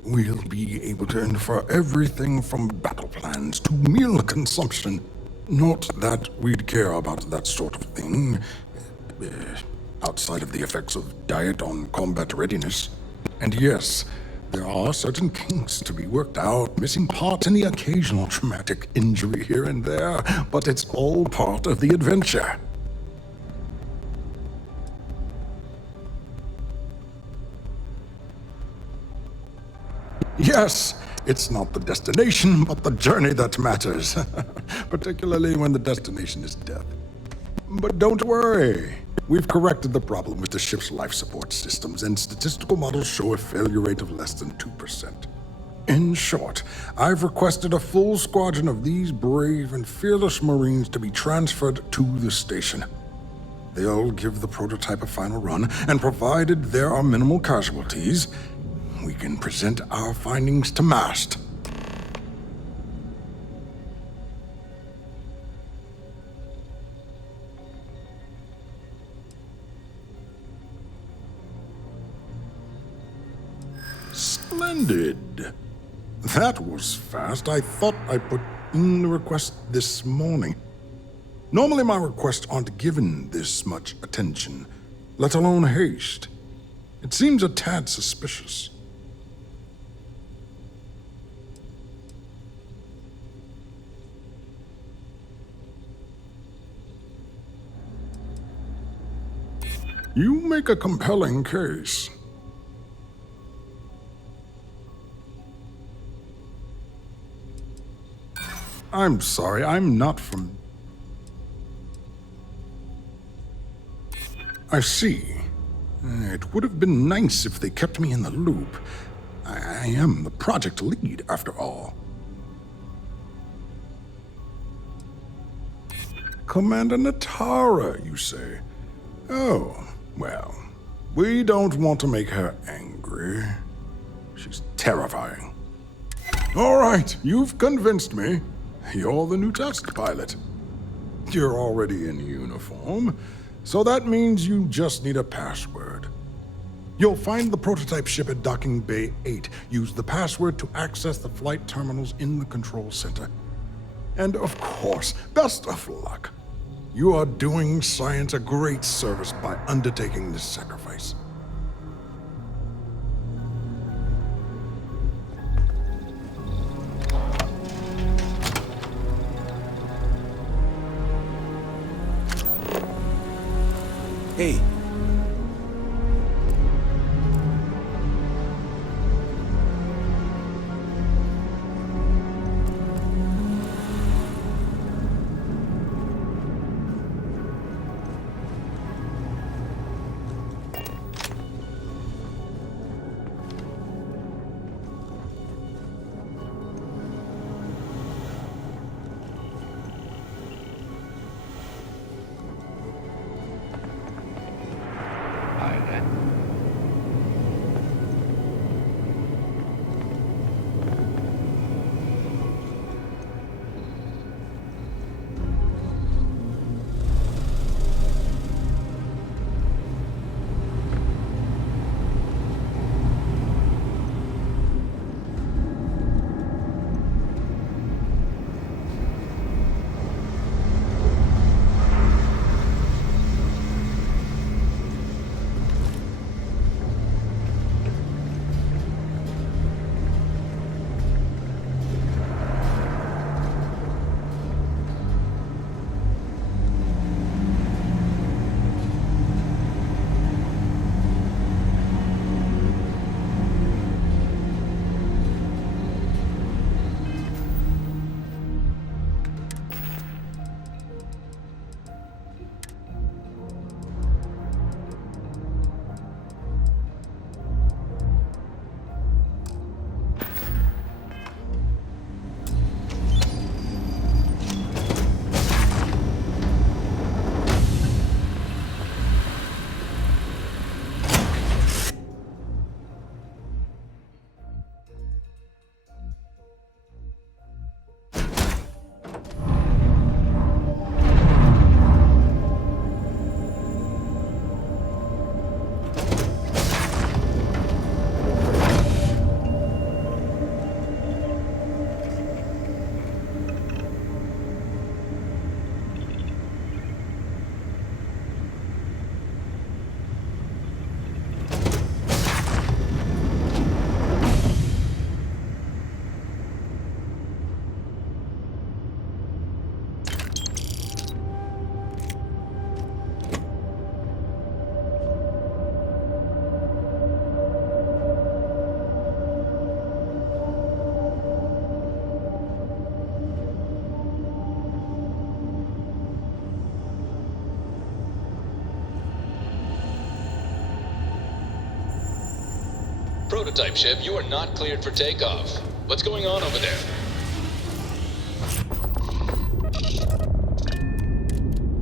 We'll be able to infer everything from battle plans to meal consumption. Not that we'd care about that sort of thing, outside of the effects of diet on combat readiness. And yes, there are certain kinks to be worked out, missing parts and the occasional traumatic injury here and there, but it's all part of the adventure. Yes, it's not the destination, but the journey that matters, particularly when the destination is death. But don't worry. We've corrected the problem with the ship's life support systems, and statistical models show a failure rate of less than 2%. In short, I've requested a full squadron of these brave and fearless Marines to be transferred to the station. They'll give the prototype a final run, and provided there are minimal casualties, we can present our findings to Mast. Splendid. That was fast. I thought I put in the request this morning. Normally my requests aren't given this much attention, let alone haste. It seems a tad suspicious. You make a compelling case. I'm sorry, I'm not from... I see. It would have been nice if they kept me in the loop. I am the project lead, after all. Commander Natara, you say? Oh, well, we don't want to make her angry. She's terrifying. All right, you've convinced me. You're the new test pilot. You're already in uniform, so that means you just need a password. You'll find the prototype ship at Docking Bay 8. Use the password to access the flight terminals in the control center. And of course, best of luck. You are doing science a great service by undertaking this sacrifice. Hey. Prototype ship, you are not cleared for takeoff. What's going on over there?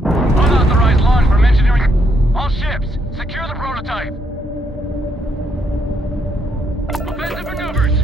Unauthorized launch from engineering. All ships, secure the prototype. Offensive maneuvers.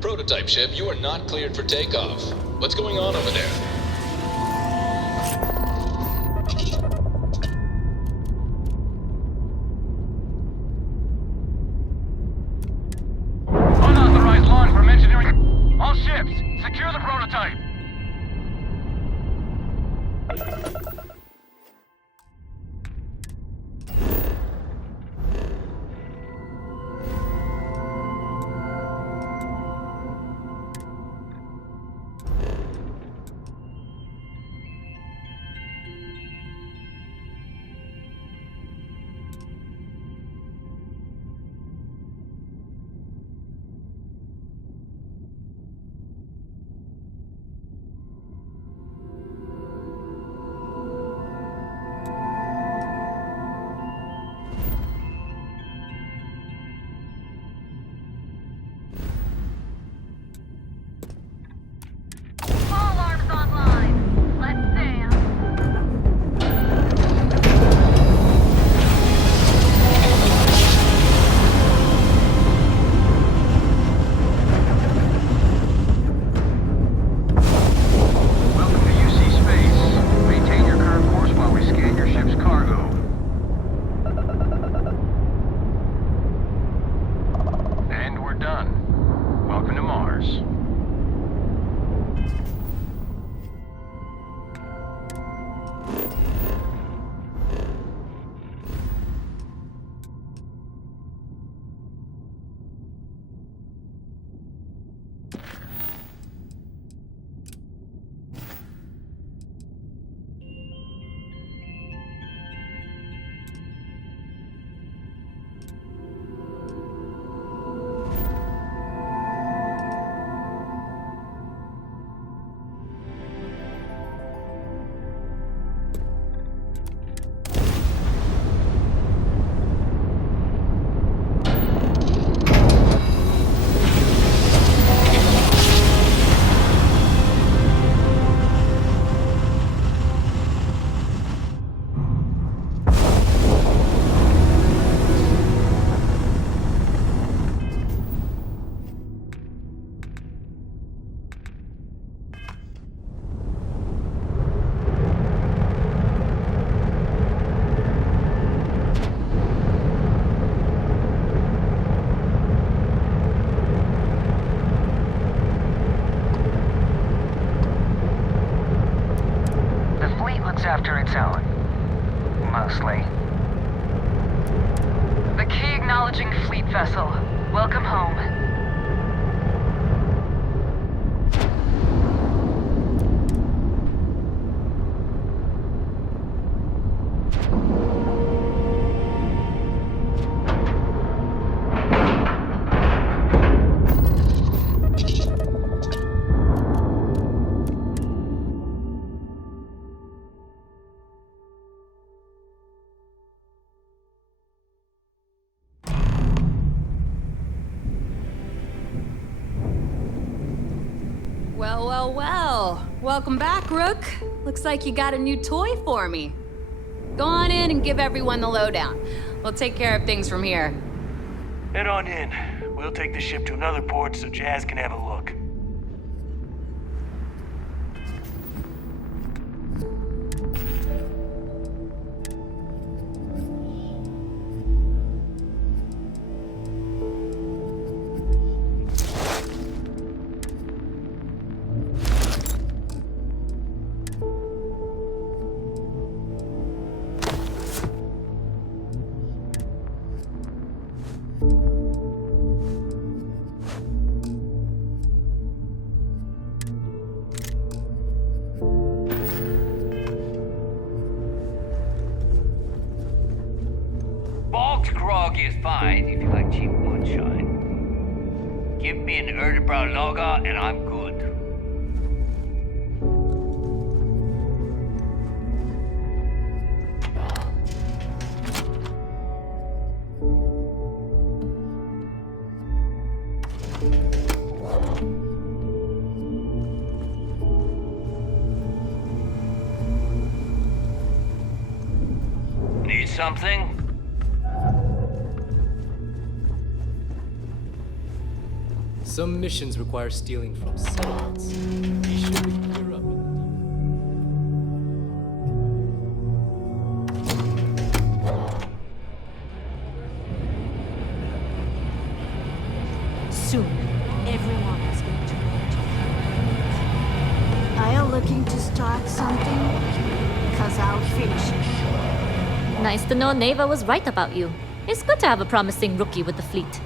Prototype ship, you are not cleared for takeoff. What's going on over there? Unauthorized launch from engineering. All ships, secure the prototype. After its own. Mostly. The key acknowledging fleet vessel. Welcome home. Well, well, well. Welcome back, Rook. Looks like you got a new toy for me. Go on in and give everyone the lowdown. We'll take care of things from here. Head on in. We'll take the ship to another port so Jazz can have a look. Bog's grog is fine if you like cheap moonshine. Give me an Erdebrow lager and I'm good. Need something? Some missions require stealing from settlements. Be sure to clear up. Soon, everyone is going to know. Are you looking to start something? Because I'll finish it. Nice to know Neva was right about you. It's good to have a promising rookie with the fleet.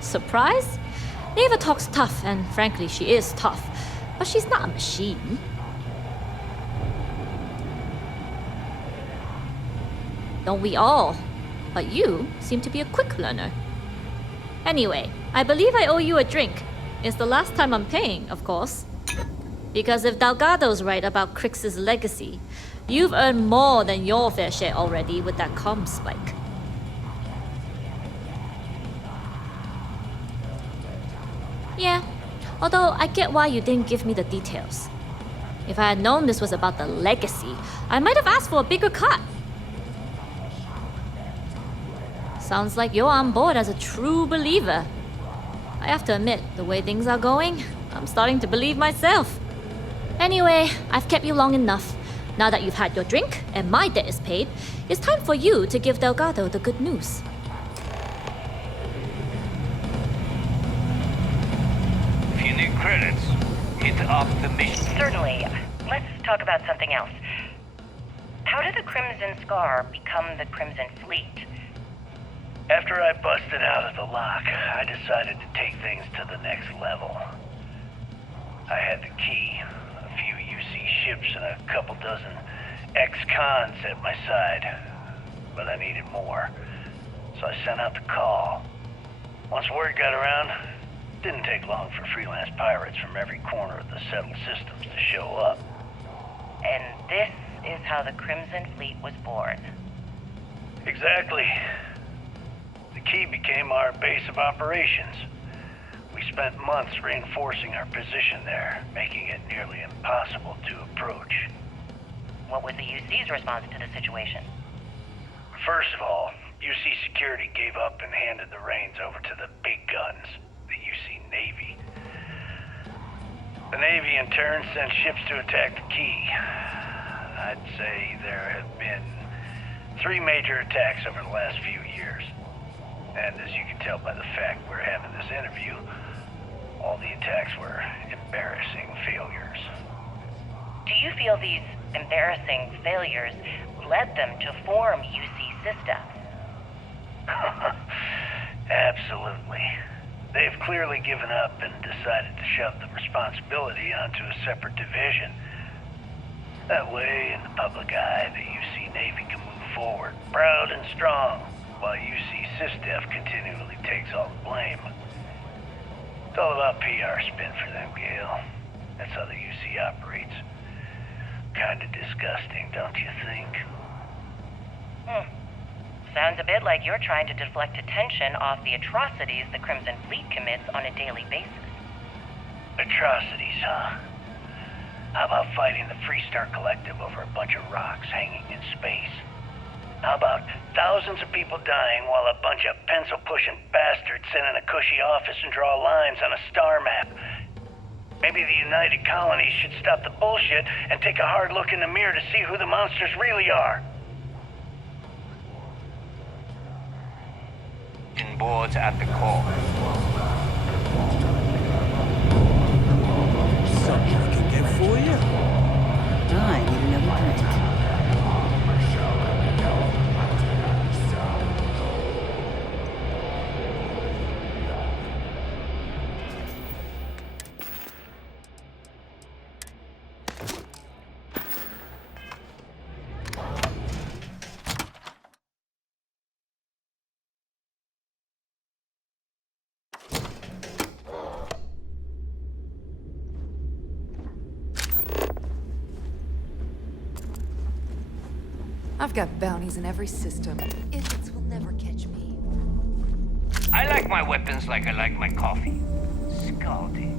Surprise? Neva talks tough, and frankly, she is tough. But she's not a machine. Don't we all? But you seem to be a quick learner. Anyway, I believe I owe you a drink. It's the last time I'm paying, of course. Because if Delgado's right about Crix's legacy, you've earned more than your fair share already with that comm spike. Yeah, although I get why you didn't give me the details. If I had known this was about the legacy, I might have asked for a bigger cut. Sounds like you're on board as a true believer. I have to admit, the way things are going, I'm starting to believe myself. Anyway, I've kept you long enough. Now that you've had your drink and my debt is paid, it's time for you to give Delgado the good news. If you need credits, hit up the mission. Certainly. Let's talk about something else. How did the Crimson Scar become the Crimson Fleet? After I busted out of the lock, I decided to take things to the next level. I had the key, a few UC ships, and a couple dozen ex-cons at my side. But I needed more, so I sent out the call. Once word got around, it didn't take long for freelance pirates from every corner of the settled systems to show up. And this is how the Crimson Fleet was born. Exactly. The key became our base of operations. We spent months reinforcing our position there, making it nearly impossible to approach. What was the UC's response to the situation? First of all, UC Security gave up and handed the reins over to the big guns, the UC Navy. The Navy, in turn, sent ships to attack the key. I'd say there have been 3 major attacks over the last few years. And as you can tell by the fact we're having this interview, all the attacks were embarrassing failures. Do you feel these embarrassing failures led them to form UC systems? Absolutely. They've clearly given up and decided to shove the responsibility onto a separate division. That way, in the public eye, the UC Navy can move forward, proud and strong, while UC SysDef continually takes all the blame. It's all about PR spin for them, Gale. That's how the UC operates. Kinda disgusting, don't you think? Sounds a bit like you're trying to deflect attention off the atrocities the Crimson Fleet commits on a daily basis. Atrocities, huh? How about fighting the Freestar Collective over a bunch of rocks hanging in space? How about thousands of people dying while a bunch of pencil-pushing bastards sit in a cushy office and draw lines on a star map? Maybe the United Colonies should stop the bullshit and take a hard look in the mirror to see who the monsters really are. Boards at the call. Something I can get for you? I need another drink. I've got bounties in every system. Idiots will never catch me. I like my weapons like I like my coffee. Scalding.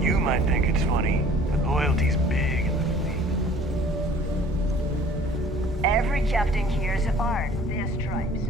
You might think it's funny, but loyalty's big in the fleet. Every captain here is earned their stripes.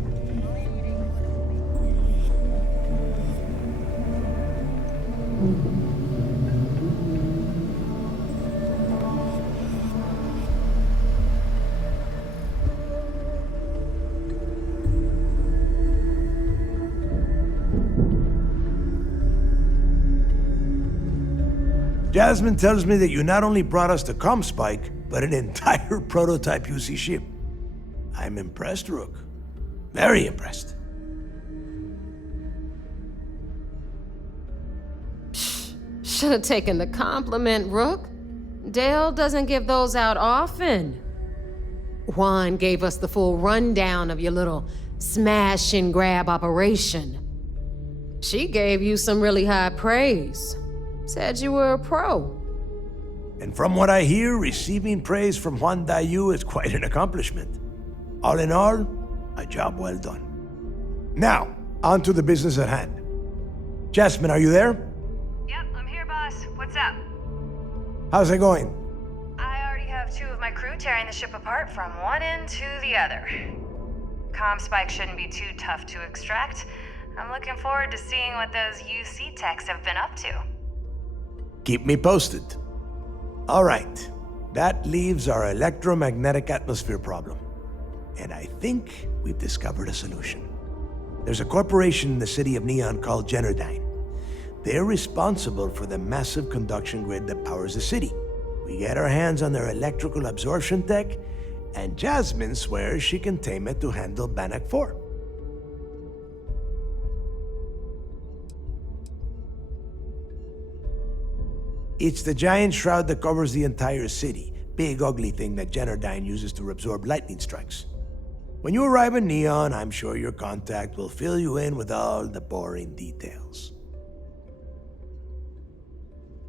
Jasmine tells me that you not only brought us the Comspike, but an entire prototype UC ship. I'm impressed, Rook. Very impressed. Should have taken the compliment, Rook. Dale doesn't give those out often. Juan gave us the full rundown of your little smash and grab operation. She gave you some really high praise. Said you were a pro. And from what I hear, receiving praise from Juan Dayu is quite an accomplishment. All in all, a job well done. Now, on to the business at hand. Jasmine, are you there? Yep, I'm here, boss. What's up? How's it going? I already have 2 of my crew tearing the ship apart from one end to the other. Comspike shouldn't be too tough to extract. I'm looking forward to seeing what those UC techs have been up to. Keep me posted. All right, that leaves our electromagnetic atmosphere problem. And I think we've discovered a solution. There's a corporation in the city of Neon called Generdyne. They're responsible for the massive conduction grid that powers the city. We get our hands on their electrical absorption tech, and Jasmine swears she can tame it to handle Bannock 4. It's the giant shroud that covers the entire city. Big ugly thing that Generdyne uses to absorb lightning strikes. When you arrive in Neon, I'm sure your contact will fill you in with all the boring details.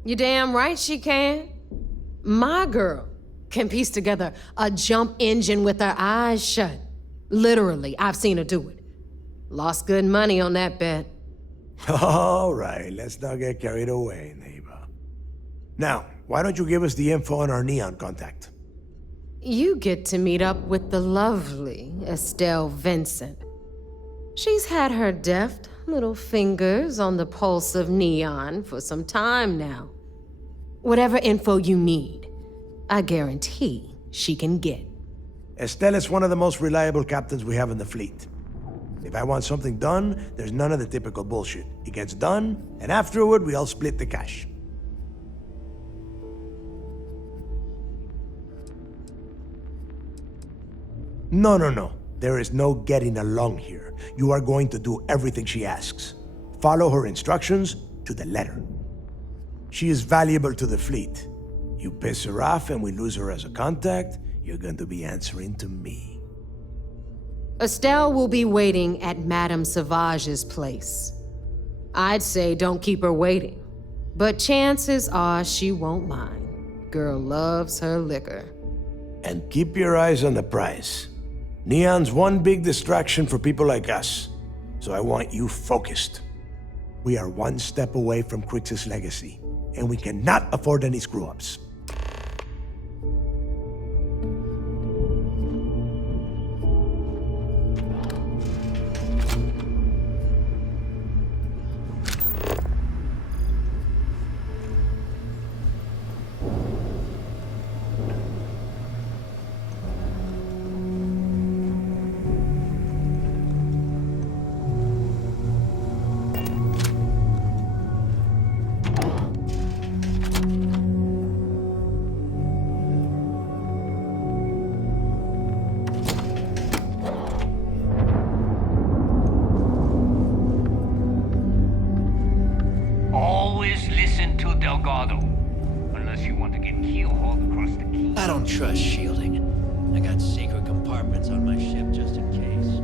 You damn right she can. My girl can piece together a jump engine with her eyes shut. Literally, I've seen her do it. Lost good money on that bet. All right, let's not get carried away, neighbor. Now, why don't you give us the info on our Neon contact? You get to meet up with the lovely Estelle Vincent. She's had her deft little fingers on the pulse of Neon for some time now. Whatever info you need, I guarantee she can get. Estelle is one of the most reliable captains we have in the fleet. If I want something done, there's none of the typical bullshit. It gets done, and afterward, we all split the cash. No. There is no getting along here. You are going to do everything she asks. Follow her instructions to the letter. She is valuable to the fleet. You piss her off and we lose her as a contact, you're going to be answering to me. Estelle will be waiting at Madame Savage's place. I'd say don't keep her waiting. But chances are she won't mind. Girl loves her liquor. And keep your eyes on the prize. Neon's one big distraction for people like us, so I want you focused. We are one step away from Crix's legacy, and we cannot afford any screw-ups. Always listen to Delgado. Unless you want to get keel-hauled across the key. I don't trust shielding. I got secret compartments on my ship just in case.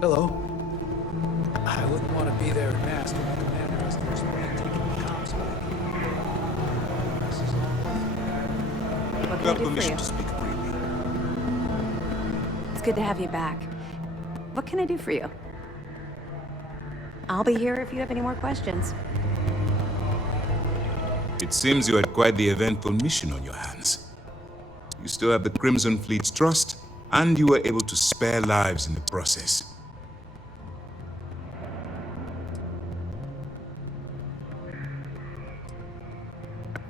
Hello. I wouldn't want to be there in mass when the commander has to explain taking the comms back. What You can I have do for permission you? to speak freely. It's good to have you back. What can I do for you? I'll be here if you have any more questions. It seems you had quite the eventful mission on your hands. You still have the Crimson Fleet's trust, and you were able to spare lives in the process.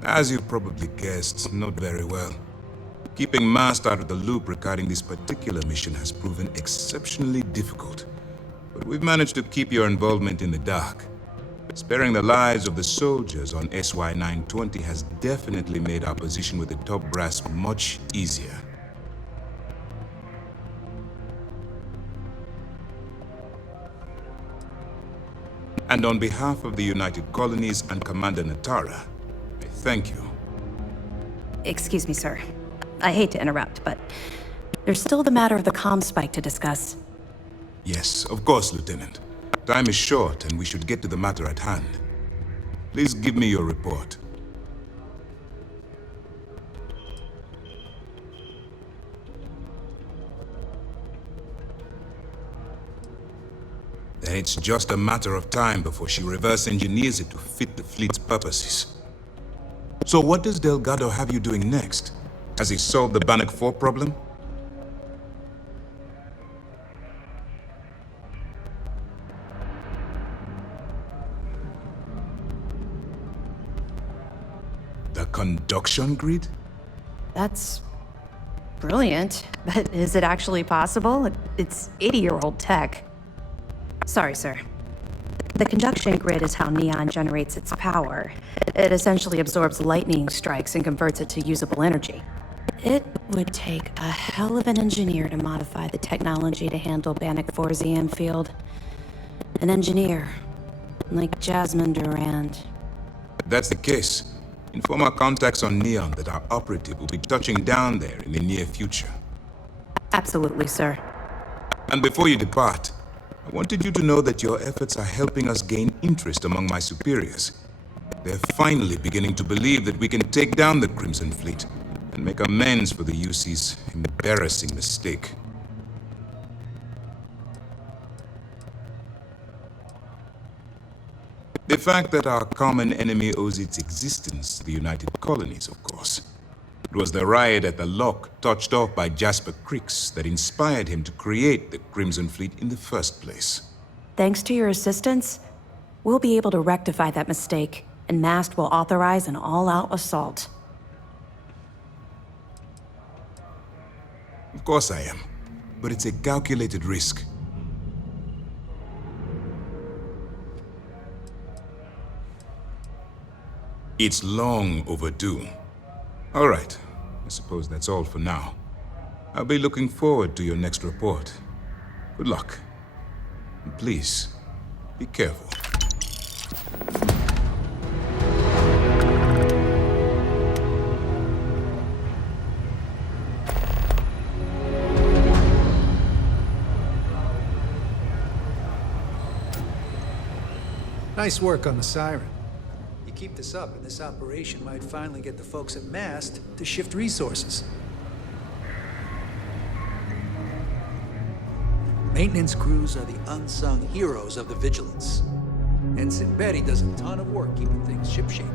As you probably guessed, not very well. Keeping Mast out of the loop regarding this particular mission has proven exceptionally difficult. But we've managed to keep your involvement in the dark. Sparing the lives of the soldiers on SY-920 has definitely made our position with the top brass much easier. And on behalf of the United Colonies and Commander Natara, I thank you. Excuse me, sir. I hate to interrupt, but there's still the matter of the comm spike to discuss. Yes, of course, Lieutenant. Time is short, and we should get to the matter at hand. Please give me your report. Then it's just a matter of time before she reverse engineers it to fit the fleet's purposes. So what does Delgado have you doing next? Has he solved the Bannock 4 problem? The conduction grid? That's brilliant, but is it actually possible? It's 80-year-old tech. Sorry, sir. The conduction grid is how Neon generates its power. It essentially absorbs lightning strikes and converts it to usable energy. It would take a hell of an engineer to modify the technology to handle Bannock 4's EM field. An engineer, like Jasmine Durand. If that's the case, inform our contacts on Neon that our operative will be touching down there in the near future. Absolutely, sir. And before you depart, I wanted you to know that your efforts are helping us gain interest among my superiors. They're finally beginning to believe that we can take down the Crimson Fleet and make amends for the UC's embarrassing mistake. The fact that our common enemy owes its existence to the United Colonies, of course. It was the riot at the Lock, touched off by Jasper Cricks, that inspired him to create the Crimson Fleet in the first place. Thanks to your assistance, we'll be able to rectify that mistake, and Mast will authorize an all-out assault. Of course I am, but it's a calculated risk. It's long overdue. All right, I suppose that's all for now. I'll be looking forward to your next report. Good luck. And please, be careful. Nice work on the siren. You keep this up, and this operation might finally get the folks at Mast to shift resources. Maintenance crews are the unsung heroes of the Vigilance. Ensign Betty does a ton of work keeping things shipshape.